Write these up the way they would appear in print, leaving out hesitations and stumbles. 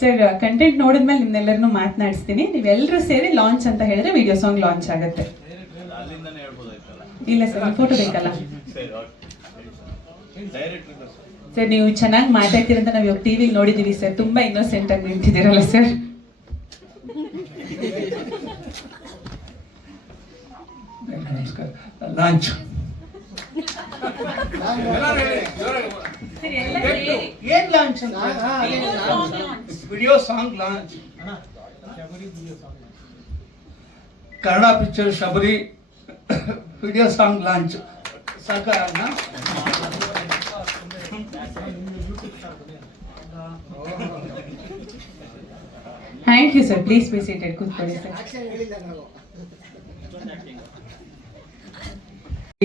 Sir content ನೋಡಿದ್ಮೇಲೆ ನಿಮ್ನೆಲ್ಲರನ್ನೂ ಮಾತನಾಡಿಸ್ತೀನಿ. ನೀವೆಲ್ಲರೂ ಸೇರಿ ಲಾಂಚ್ ಅಂತ ಹೇಳಿದ್ರೆ ವಿಡಿಯೋ ಸಾಂಗ್ ಲಾಂಚ್ ಆಗುತ್ತೆ. ಇಲ್ಲ ಸರ್, ಫೋಟೋ ಬೇಕಲ್ಲ ಸರ್. ನೀವು ಚೆನ್ನಾಗಿ ಮಾತಾಡ್ತೀರಂತ ನಾವು ಇವಾಗ ಟಿವಿಲಿ ನೋಡಿದೀವಿ ಸರ್. ತುಂಬಾ ಇನ್ನೋಸೆಂಟ್ ಆಗಿ ನಿಂತಿದ್ದೀರಲ್ಲ ಸರ್. ನಮಸ್ಕಾರ. ಲಾಂಚ್ ಏನ್ launch? Video song launch. Kannada picture Shabari video song launch. ಸಾಕಾರ thank you sir. Please be seated. ಕೂತ್ಕೊಳ್ಳಿ ಸರ್.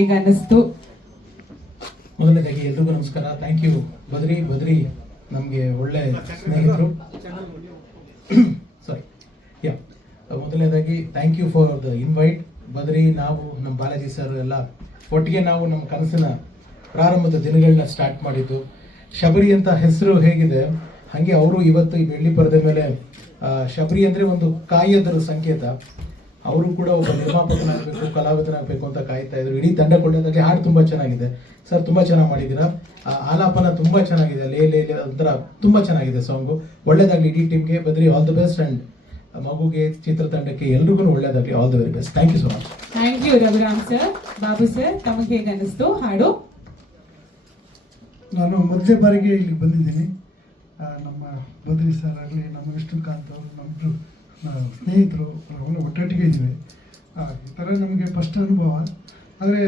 ಈಗ ಅನ್ನಿಸ್ತು. ಮೊದಲನೇದಾಗಿ ಎಲ್ರಿಗೂ ನಮಸ್ಕಾರ. ಥ್ಯಾಂಕ್ ಯು ಬದ್ರಿ ನಮಗೆ ಒಳ್ಳೆ ಸ್ನೇಹಿತರು. ಸಾರಿ ಯಾ ಮೊದಲನೇದಾಗಿ thank you for the invite. Badri, ನಾವು ನಮ್ಮ ಬಾಲಾಜಿ ಸರ್ ಎಲ್ಲ ಒಟ್ಟಿಗೆ ನಾವು ನಮ್ಮ ಕನಸಿನ ಪ್ರಾರಂಭದ ದಿನಗಳನ್ನ ಸ್ಟಾರ್ಟ್ ಮಾಡಿದ್ದು. ಶಬರಿ ಅಂತ ಹೆಸರು ಹೇಗಿದೆ ಹಾಗೆ ಅವರು ಇವತ್ತು ಈ ಬೆಳ್ಳಿ ಪರದೆ ಮೇಲೆ ಶಬರಿ ಅಂದರೆ ಒಂದು ಕಾಯೋದರ ಸಂಕೇತ. ಅವರು ಕೂಡ ಒಬ್ಬ ನಿರ್ಮಾಪಕನಾಗಬೇಕು, ಕಲಾವಿದನಾಗಬೇಕು ಅಂತ ಕಾಯ್ತಾ ಇದ್ರು. ಇಡೀ ತಂಡ ಕೊಳ್ಳೋದಾಗಿ ಹಾಡು ತುಂಬ ಚೆನ್ನಾಗಿದೆ ಸರ್, ತುಂಬ ಚೆನ್ನಾಗಿ ಮಾಡಿದ್ದೀರಾ. ಆಲಾಪನ ತುಂಬ ಚೆನ್ನಾಗಿದೆ. ಲೇ ಲೇ ಒಂಥರ ತುಂಬ ಚೆನ್ನಾಗಿದೆ ಸಾಂಗು. ಒಳ್ಳೇದಾಗಲಿ ಇಡೀ ಟೀಮ್ಗೆ. Badri all the best. And ಮಗುಗೆ, ಚಿತ್ರತಂಡಕ್ಕೆ ಎಲ್ರಿಗೂ ಒಳ್ಳೇದಾಗಲಿ. All the very best. Thank you so much. Thank you Raghuram sir. Babu sir, ತಮಗೆ ಹೇಗೆ ಅನ್ನಿಸ್ತು ಹಾಡು? ನಾನು ಮೊದಲೇ ಬಾರಿಗೆ ಇಲ್ಲಿ ಬಂದಿದ್ದೀನಿ. ನಮ್ಮ ಬದ್ರಿ ಸರ್ ಆಗಲಿ, ನಮ್ಮ ವಿಷ್ಣುಕಾಂತ್ ಅವರು, ನಮ್ಮದು ಸ್ನೇಹಿತರು ಅವರ ಒಟ್ಟೊಟ್ಟಿಗೆ ಇದ್ದೀವಿ. ಈ ಥರ ನಮಗೆ ಫಸ್ಟ್ ಅನುಭವ. ಆದರೆ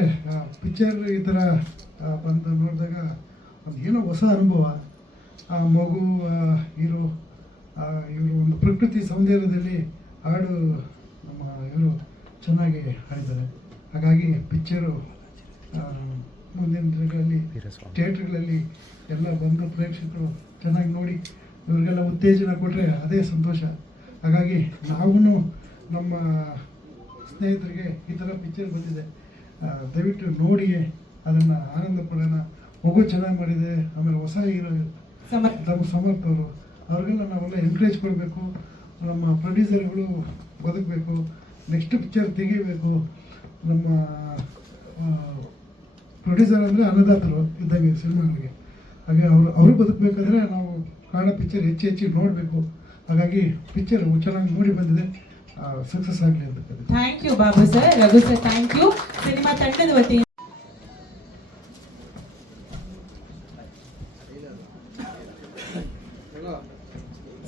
ಪಿಕ್ಚರ್ ಈ ಥರ ಬಂದು ನೋಡಿದಾಗ ಒಂದು ಏನೋ ಹೊಸ ಅನುಭವ. ಮಗು ಹೀರೋ ಇವರು ಒಂದು ಪ್ರಕೃತಿ ಸೌಂದರ್ಯದಲ್ಲಿ ಹಾಡು ನಮ್ಮ ಇವರು ಚೆನ್ನಾಗಿ ಹಾಡಿದ್ದಾರೆ. ಹಾಗಾಗಿ ಪಿಕ್ಚರು ಮುಂದಿನ ದಿನಗಳಲ್ಲಿ ಥಿಯೇಟ್ರ್ಗಳಲ್ಲಿ ಎಲ್ಲ ಬಂದು ಪ್ರೇಕ್ಷಕರು ಚೆನ್ನಾಗಿ ನೋಡಿ ಇವ್ರಿಗೆಲ್ಲ ಉತ್ತೇಜನ ಕೊಟ್ಟರೆ ಅದೇ ಸಂತೋಷ. ಹಾಗಾಗಿ ನಾವು ನಮ್ಮ ಸ್ನೇಹಿತರಿಗೆ ಈ ಥರ ಪಿಕ್ಚರ್ ಬಂದಿದೆ, ದಯವಿಟ್ಟು ನೋಡಿ ಅದನ್ನು ಆನಂದ ಪಡೋಣ. ಮಗು ಚೆನ್ನಾಗಿ ಮಾಡಿದೆ. ಆಮೇಲೆ ಹೊಸ ಹೀರೋ ನಮ್ಮ ಸಮರ್ಥ ಅವರು, ಅವ್ರಿಗೆಲ್ಲ ನಾವೆಲ್ಲ ಎನ್ಕರೇಜ್ ಕೊಡಬೇಕು. ನಮ್ಮ ಪ್ರೊಡ್ಯೂಸರ್ಗಳು ಬದುಕಬೇಕು, ನೆಕ್ಸ್ಟ್ ಪಿಕ್ಚರ್ ತೆಗಿಬೇಕು. ನಮ್ಮ ಪ್ರೊಡ್ಯೂಸರ್ ಅಂದರೆ ಅನ್ನದಾತರು ಇದ್ದಂಗೆ ಸಿನಿಮಾಗಳಿಗೆ. ಹಾಗೆ ಅವರು ಬದುಕಬೇಕಾದ್ರೆ ನಾವು ಕನ್ನಡ ಪಿಕ್ಚರ್ ಹೆಚ್ಚು ನೋಡಬೇಕು. ಹಾಗಾಗಿ ಪಿಕ್ಚರ್ ಚೆನ್ನಾಗಿ ನೋಡಿ ಬಂದಿದೆ, ಸಕ್ಸಸ್ ಆಗಲಿ ಅಂತ. Thank you Babu sir. Raghu sir, thank you. ಸಿನಿಮಾ ತಂಡದ ವತಿಯಿಂದ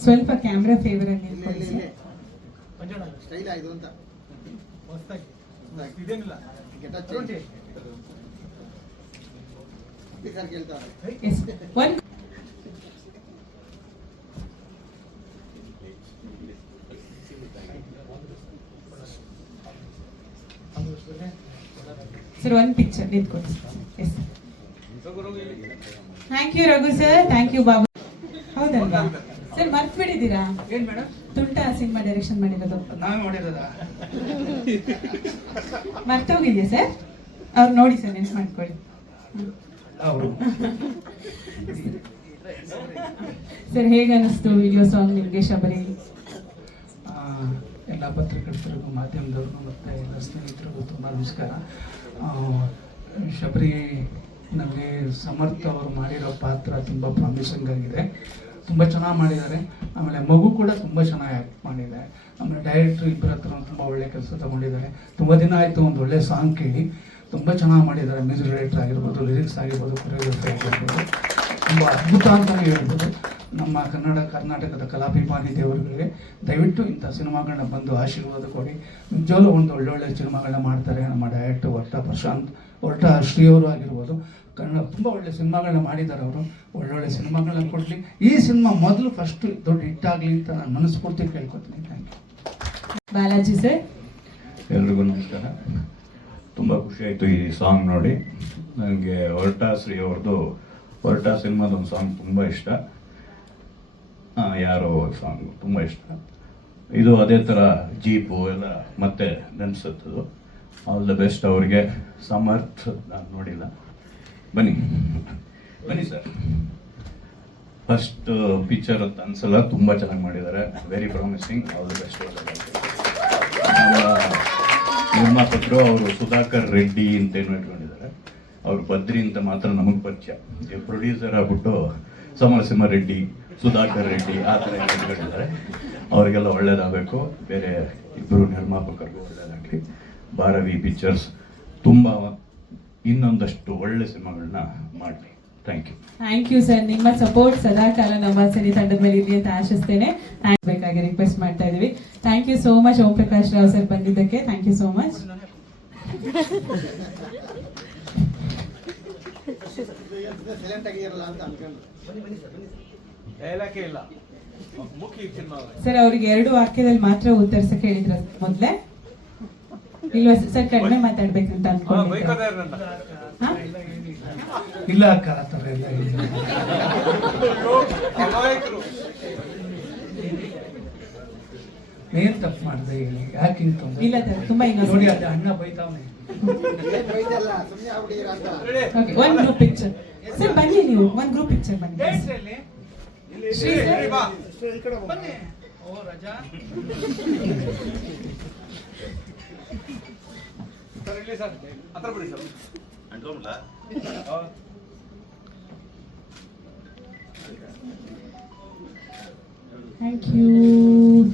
ಸ್ವಲ್ಪ ಕ್ಯಾಮ್ರಾ ಫೇವರ್ ಆಗಿ ಸರ್ ಒಂದು ಪಿಕ್ಚರ್ ನಿಂತ್ಕೊಡಿ. Yes, thank you Raghu sir. Thank you Babu. ಹೌದಲ್ವಾ ಸರ್? ಮರ್ತು ಬಿಡಿದ್ದೀರಾ? ಏನ್ ಮೇಡಮ್? ತುಂಟ ಸಿನಿಮಾ ಡೈರೆಕ್ಷನ್ ಮಾಡಿರೋದು ನಾನು ಮಾಡಿರೋದ? ಮರ್ತೋಗಿದೆಯಾ ಸರ್? ಅವ್ರು ನೋಡಿ ಸರ್, ನೆನ್ಪು ಮಾಡ್ಕೊಳ್ಳಿ. ಸರ್ ಹೇಗೆ ಅನ್ನಿಸ್ತು ವಿಡಿಯೋ ಸಾಂಗ್ ನಿಮಗೆ ಶಬರಿ? ಎಲ್ಲ ಪತ್ರಕರ್ತರಿಗೂ, ಮಾಧ್ಯಮದವ್ರಿಗೂ ಮತ್ತು ಎಲ್ಲ ಸ್ನೇಹಿತರಿಗೂ ತುಂಬ ನಮಸ್ಕಾರ. ಶಬರಿ ನಮಗೆ ಸಮರ್ಥ ಅವರು ಮಾಡಿರೋ ಪಾತ್ರ ತುಂಬ ಪ್ರಾಮಿಸಿಂಗ್ ಆಗಿದೆ, ತುಂಬ ಚೆನ್ನಾಗಿ ಮಾಡಿದ್ದಾರೆ. ಆಮೇಲೆ ಮಗು ಕೂಡ ತುಂಬ ಚೆನ್ನಾಗಿ ಆ್ಯಕ್ಟ್ ಮಾಡಿದೆ. ಆಮೇಲೆ ಡೈರೆಕ್ಟ್ರು ಇಬ್ಬರ ಹತ್ರ ತುಂಬ ಒಳ್ಳೆ ಕೆಲಸ ತಗೊಂಡಿದ್ದಾರೆ. ತುಂಬ ದಿನ ಆಯಿತು ಒಂದು ಒಳ್ಳೆ ಸಾಂಗ್ ಕೇಳಿ. ತುಂಬ ಚೆನ್ನಾಗಿ ಮಾಡಿದ್ದಾರೆ. ಮ್ಯೂಸಿಕ್ ಡೈರೆಕ್ಟರ್ ಆಗಿರ್ಬೋದು, ಲಿರಿಕ್ಸ್ ಆಗಿರ್ಬೋದು, ಕೊರಿಯೋಗ್ರಫಿ ಆಗಿರ್ಬೋದು, ತುಂಬ ಅದ್ಭುತ ಅಂತಲೇ ಹೇಳ್ಬೋದು. ನಮ್ಮ ಕರ್ನಾಟಕದ ಕಲಾಭಿಮಾನಿ ದೇವರುಗಳಿಗೆ ದಯವಿಟ್ಟು ಇಂಥ ಸಿನಿಮಾಗಳನ್ನ ಬಂದು ಆಶೀರ್ವಾದ ಕೊಡಿ. ನಿಜವಾಗ್ಲೂ ಒಂದು ಒಳ್ಳೊಳ್ಳೆ ಸಿನಿಮಾಗಳನ್ನ ಮಾಡ್ತಾರೆ ನಮ್ಮ ಡೈರೆಕ್ಟರ್ ಹೊರಟ ಶ್ರೀಯವರು ಆಗಿರ್ಬೋದು. ಕನ್ನಡ ತುಂಬ ಒಳ್ಳೆ ಸಿನಿಮಾಗಳನ್ನ ಮಾಡಿದ್ದಾರೆ ಅವರು. ಒಳ್ಳೊಳ್ಳೆ ಸಿನಿಮಾಗಳನ್ನ ಕೊಡಲಿ. ಈ ಸಿನಿಮಾ ಮೊದಲು ಫಸ್ಟ್ ದೊಡ್ಡ ಹಿಟ್ ಆಗಲಿ ಅಂತ ನಾನು ಮನಸ್ಫೂರ್ತಿ ಕೇಳ್ಕೊತೀನಿ. Thank you. ಬಾಲಾಜಿ ಸರ್. ಎಲ್ರಿಗೂ ನಮಸ್ಕಾರ. ತುಂಬ ಖುಷಿಯಾಯಿತು ಈ ಸಾಂಗ್ ನೋಡಿ. ನನಗೆ ಶ್ರೀ ಅವ್ರದ್ದು ಹೊರಟ ಸಿನಿಮಾದೊಂದು ಸಾಂಗ್ ತುಂಬ ಇಷ್ಟ. ಯಾರೋ ಸಾಂಗ್ ತುಂಬ ಇಷ್ಟ. ಇದು ಅದೇ ಥರ ಜೀಪು ಎಲ್ಲ ಮತ್ತೆ ನೆನೆಸುತ್ತದು. ಆಲ್ ದ ಬೆಸ್ಟ್ ಅವ್ರಿಗೆ. ಸಮರ್ಥ ನಾನು ನೋಡಿಲ್ಲ, ಬನ್ನಿ ಸರ್. ಫಸ್ಟ್ ಪಿಕ್ಚರ್ ಅಂತ ಅನ್ಸಲ್ಲ, ತುಂಬ ಚೆನ್ನಾಗಿ ಮಾಡಿದ್ದಾರೆ. Very promising. All the best. ನಿರ್ಮಾಪಕರು ಅವರು ಸುಧಾಕರ್ ರೆಡ್ಡಿ ಅಂತ ಏನು ಇಟ್ಕೊಂಡಿದ್ದಾರೆ. ಅವ್ರು ಬದ್ರಿ ಅಂತ ಮಾತ್ರ ನಮಗೆ ಪರಿಚಯ. ಪ್ರೊಡ್ಯೂಸರ್ ಆಗ್ಬಿಟ್ಟು ಸಮರಸಿಂಹ ರೆಡ್ಡಿ, ಸುಧಾಕರ್ ರೆಡ್ಡಿ ಆ ಥರ ಇಟ್ಕೊಂಡಿದ್ದಾರೆ. ಅವರಿಗೆಲ್ಲ ಒಳ್ಳೇದಾಗಬೇಕು. ಬೇರೆ ಇಬ್ಬರು ನಿರ್ಮಾಪಕರಿಗೂ ಒಳ್ಳೇದಾಗಲಿ. ಭಾರವಿ ಪಿಕ್ಚರ್ಸ್ ತುಂಬ ಇನ್ನೊಂದಷ್ಟು ಒಳ್ಳೆ ಸಿನಿಮಾಗಳನ್ನ ಮಾಡಲಿ. Thank you sir. ನಿಮ್ಮ ಸಪೋರ್ಟ್ ಸದಾ ಕಾಲ ನಮ್ಮ ಸಿನಿ ತಂಡದ ಮೇಲೆ ಇರಲಿ ಅಂತ ಆಶಿಸ್ತೇನೆ. ಬೇಕಾಗಿ ರಿಕ್ವೆಸ್ಟ್ ಮಾಡ್ತಾ ಇದೀವಿ. Thank you so much Om Prakash Rao sir ಬಂದಿದ್ದಕ್ಕೆ. Thank you so much. Sir ಅವ್ರಿಗೆ 2 ವಾಕ್ಯದಲ್ಲಿ ಮಾತ್ರ ಉತ್ತರಿಸಕ್ಕೆ ಹೇಳಿದ್ರ ಮೊದ್ಲೇ ಇಲ್ವಾ ಸರ್? ಕಡಿಮೆ ಮಾತಾಡ್ಬೇಕಂತ ಅನ್ಕೊಂಡಿದ್ದೆ. ಇಲ್ಲ ಅಕ್ಕ, ಆ ಥರ ಎಲ್ಲ ಇಲ್ಲ. ಏನ್ ತಪ್ಪು ಮಾಡಿದೆ ಹೇಳಿ? ಯಾಕೆ ಹಿಂಗ್ ತೊಂದ್ರೆ? ಇಲ್ಲ ಸರ್, ತುಂಬಾ ನೋಡಿ ಅದು ಅಣ್ಣ ಬೈತಾವನೆ. ಒಂದ್ ಗ್ರೂಪ್ ಪಿಕ್ಚರ್ ಸರ್ ಬನ್ನಿ, ನೀವು ಒಂದ್ ಗ್ರೂಪ್ ಪಿಕ್ಚರ್ ಬನ್ನಿ. ಶ್ರೀ ಸರ್ ಬನ್ನಿ. ಓ ರಜಾ ಸರ್, ಇಲ್ಲಿ ಸರ್ ಹತ್ರ ಬನ್ನಿ sir.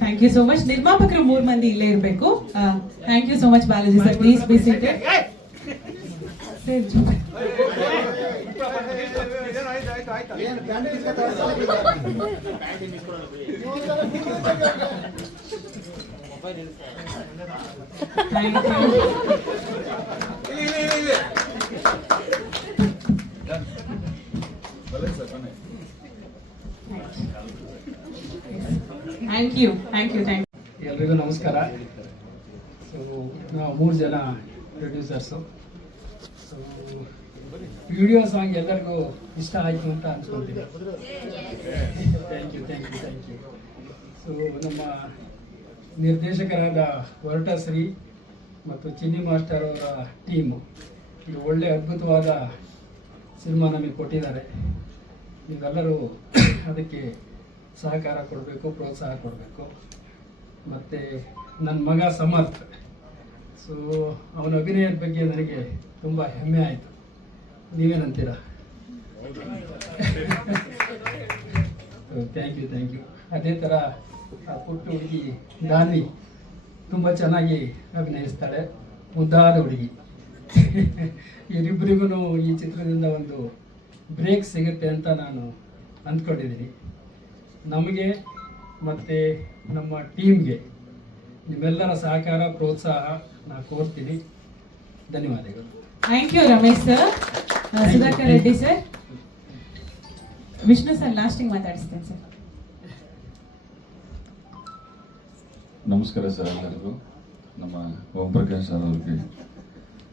Thank you so much. ನಿರ್ಮಾಪಕರು 3 ಮಂದಿ ಇಲ್ಲೇ ಇರಬೇಕು. Thank you so much Balaji sir. Please be seated. Thank you. ಎಲ್ರಿಗೂ ನಮಸ್ಕಾರ. ಸೊ ನಾವು 3 ಜನ ಪ್ರೊಡ್ಯೂಸರ್ಸು. ಸೊ ವಿಡಿಯೋ ಸಾಂಗ್ ಎಲ್ಲರಿಗೂ ಇಷ್ಟ ಆಯಿತು ಅಂತ ಅನ್ಸ್ಕೊಳ್ತೀನಿ. Thank you. ಸೊ ನಮ್ಮ ನಿರ್ದೇಶಕರಾದ ಹೊರಟಶ್ರೀ ಮತ್ತು ಚಿನ್ನಿ ಮಾಸ್ಟರ್ ಅವರ ಟೀಮು ಈ ಒಳ್ಳೆ ಅದ್ಭುತವಾದ ಸಿನಿಮಾ ನಮಗೆ ಕೊಟ್ಟಿದ್ದಾರೆ. ನೀವೆಲ್ಲರೂ ಅದಕ್ಕೆ ಸಹಕಾರ ಕೊಡಬೇಕು, ಪ್ರೋತ್ಸಾಹ ಕೊಡಬೇಕು. ಮತ್ತು ನನ್ನ ಮಗ ಸಮರ್ಥ, ಸೊ ಅವನ ಅಭಿನಯದ ಬಗ್ಗೆ ನನಗೆ ತುಂಬ ಹೆಮ್ಮೆ ಆಯಿತು. ನೀವೇನಂತೀರಾ? Thank you. ಅದೇ ಥರ ಆ ಪುಟ್ಟ ಹುಡುಗಿ ದಾನ್ವಿ ತುಂಬ ಚೆನ್ನಾಗಿ ಅಭಿನಯಿಸ್ತಾಳೆ. ಮುದ್ದಾದ ಹುಡುಗಿ. ಇವರಿಬ್ಬರಿಗೂ ಈ ಚಿತ್ರದಿಂದ ಒಂದು ಬ್ರೇಕ್ ಸಿಗುತ್ತೆ ಅಂತ ನಾನು ಅಂದ್ಕೊಂಡಿದ್ದೀನಿ. ನಮಗೆ ಮತ್ತು ನಮ್ಮ ಟೀಮ್ಗೆ ನಿಮ್ಮೆಲ್ಲರ ಸಹಕಾರ, ಪ್ರೋತ್ಸಾಹ ನಾನು ಕೋರ್ತೀನಿ. ಧನ್ಯವಾದಗಳು. Thank you Ramesh sir. Sudhakar Reddy sir. Vishnu sir lasting ಮಾತಾಡಿಸ್ತೇನೆ ಸರ್. ನಮಸ್ಕಾರ ಸರ್ ಎಲ್ಲರಿಗೂ. ನಮ್ಮ ಓಂ ಪ್ರಕಾಶ್ ಸರ್ ಅವ್ರಿಗೆ,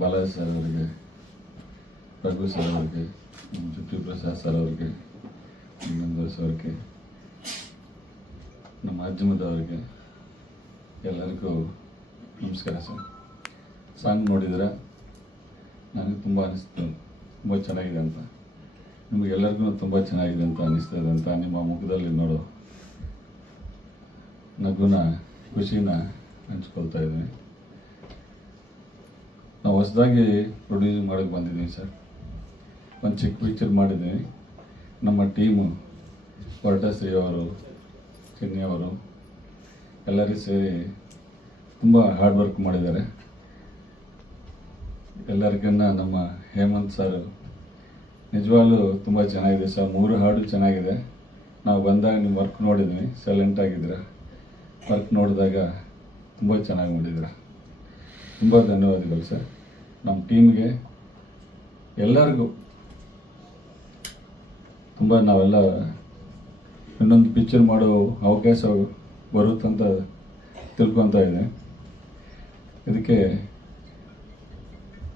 ಬಾಲಾಜಿ ಸರ್ ಅವರಿಗೆ, ರಘು ಸರ್ ಅವ್ರಿಗೆ, ನಮ್ಮ ಜ್ಯೋತಿ ಪ್ರಸಾದ್ ಸರ್ ಅವ್ರಿಗೆ, ಮಂದೋಸ್ ಅವ್ರಿಗೆ, ನಮ್ಮ ಅಜ್ಜಮದ ಅವ್ರಿಗೆ ಎಲ್ಲರಿಗೂ ನಮಸ್ಕಾರ ಸರ್. ಸಾಂಗ್ ನೋಡಿದರೆ ನನಗೆ ತುಂಬ ಅನಿಸ್ತು, ತುಂಬ ಚೆನ್ನಾಗಿದೆ ಅಂತ. ನಿಮಗೆಲ್ಲರಿಗೂ ತುಂಬ ಚೆನ್ನಾಗಿದೆ ಅಂತ ಅನ್ನಿಸ್ತದೆ ಅಂತ ನಿಮ್ಮ ಮುಖದಲ್ಲಿ ನೋಡೋ ನಗುನ, ಖುಷಿನ ಹಂಚ್ಕೊಳ್ತಾ ಇದ್ದೀನಿ. ನಾವು ಹೊಸದಾಗಿ ಪ್ರೊಡ್ಯೂಸ್ ಮಾಡೋಕ್ಕೆ ಬಂದಿದ್ದೀವಿ ಸರ್. ಒಂದು ಚಿಕ್ಕ ಪಿಕ್ಚರ್ ಮಾಡಿದ್ದೀನಿ. ನಮ್ಮ ಟೀಮು ಹೊರಟಶ್ರೀ ಅವರು, ಚಿನ್ನಿ ಅವರು ಎಲ್ಲರೂ ಸೇರಿ ತುಂಬ ಹಾರ್ಡ್ ವರ್ಕ್ ಮಾಡಿದ್ದಾರೆ. ಎಲ್ಲರಿಗನ್ನ ನಮ್ಮ ಹೇಮಂತ್ ಸರ್ ನಿಜವಾಗ್ಲೂ ತುಂಬ ಚೆನ್ನಾಗಿದೆ ಸರ್. 3 ಹಾಡು ಚೆನ್ನಾಗಿದೆ. ನಾವು ಬಂದಾಗ ನಿಮ್ಮ ವರ್ಕ್ ನೋಡಿದ್ವಿ, ಸೈಲೆಂಟ್ ಆಗಿದ್ದೀರ. ವರ್ಕ್ ನೋಡಿದಾಗ ತುಂಬ ಚೆನ್ನಾಗಿ ಮಾಡಿದ್ದೀರ. ತುಂಬ ಧನ್ಯವಾದಗಳು ಸರ್. ನಮ್ಮ ಟೀಮ್ಗೆ ಎಲ್ಲರಿಗೂ ತುಂಬ ನಾವೆಲ್ಲ ಇನ್ನೊಂದು ಪಿಕ್ಚರ್ ಮಾಡೋ ಅವಕಾಶ ಬರುತ್ತಂತ ತಿಳ್ಕೊತಾ ಇದೆ. ಇದಕ್ಕೆ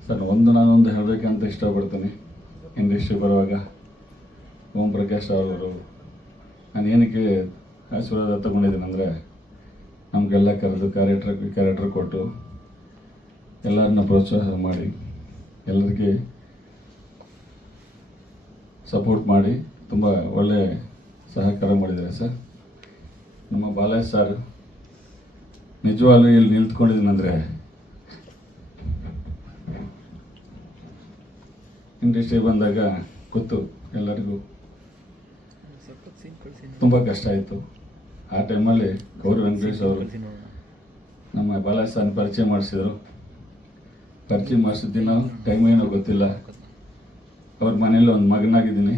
ಸರ್ ನಾನೊಂದು ಹೇಳಬೇಕಂತ ಇಷ್ಟಪಡ್ತೀನಿ. ಇಂಡಸ್ಟ್ರಿ ಬರುವಾಗ ಓಂ ಪ್ರಕಾಶ್ ಅವರು ನಾನು ಏನಕ್ಕೆ ಆಶೀರ್ವಾದ ತಗೊಂಡಿದ್ದೀನಿ ಅಂದರೆ, ನಮಗೆಲ್ಲ ಕರೆದು ಕ್ಯಾರೆಕ್ಟರ್ ಕೊಟ್ಟು ಎಲ್ಲರನ್ನ ಪ್ರೋತ್ಸಾಹ ಮಾಡಿ ಎಲ್ಲರಿಗೆ ಸಪೋರ್ಟ್ ಮಾಡಿ ತುಂಬ ಒಳ್ಳೆ ಸಹಕಾರ ಮಾಡಿದ್ದಾರೆ ಸರ್. ನಮ್ಮ ಬಾಲಯ್ಯ ಸರ್ ನಿಜವಾಗ್ಲೂ ಇಲ್ಲಿ ನಿಂತ್ಕೊಂಡಿದ್ದೀನಂದರೆ ಇಂಡಸ್ಟ್ರಿ ಬಂದಾಗ ಗೊತ್ತು ಎಲ್ಲರಿಗೂ ತುಂಬ ಕಷ್ಟ ಆಯಿತು. ಆ ಟೈಮಲ್ಲಿ ಗೌರಿ ವೆಂಕಟೇಶ್ ಅವರು ನಮ್ಮ ಬಾಲಯ್ಯ ಸರ್ ಪರಿಚಯ ಮಾಡಿಸಿದ್ರು. ಪರಿಚಯ ಮಾಡಿಸಿದ ದಿನ ಟೈಮ್ ಏನೋ ಗೊತ್ತಿಲ್ಲ, ಅವ್ರ ಮನೇಲಿ ಒಂದು ಮಗನಾಗಿದ್ದೀನಿ,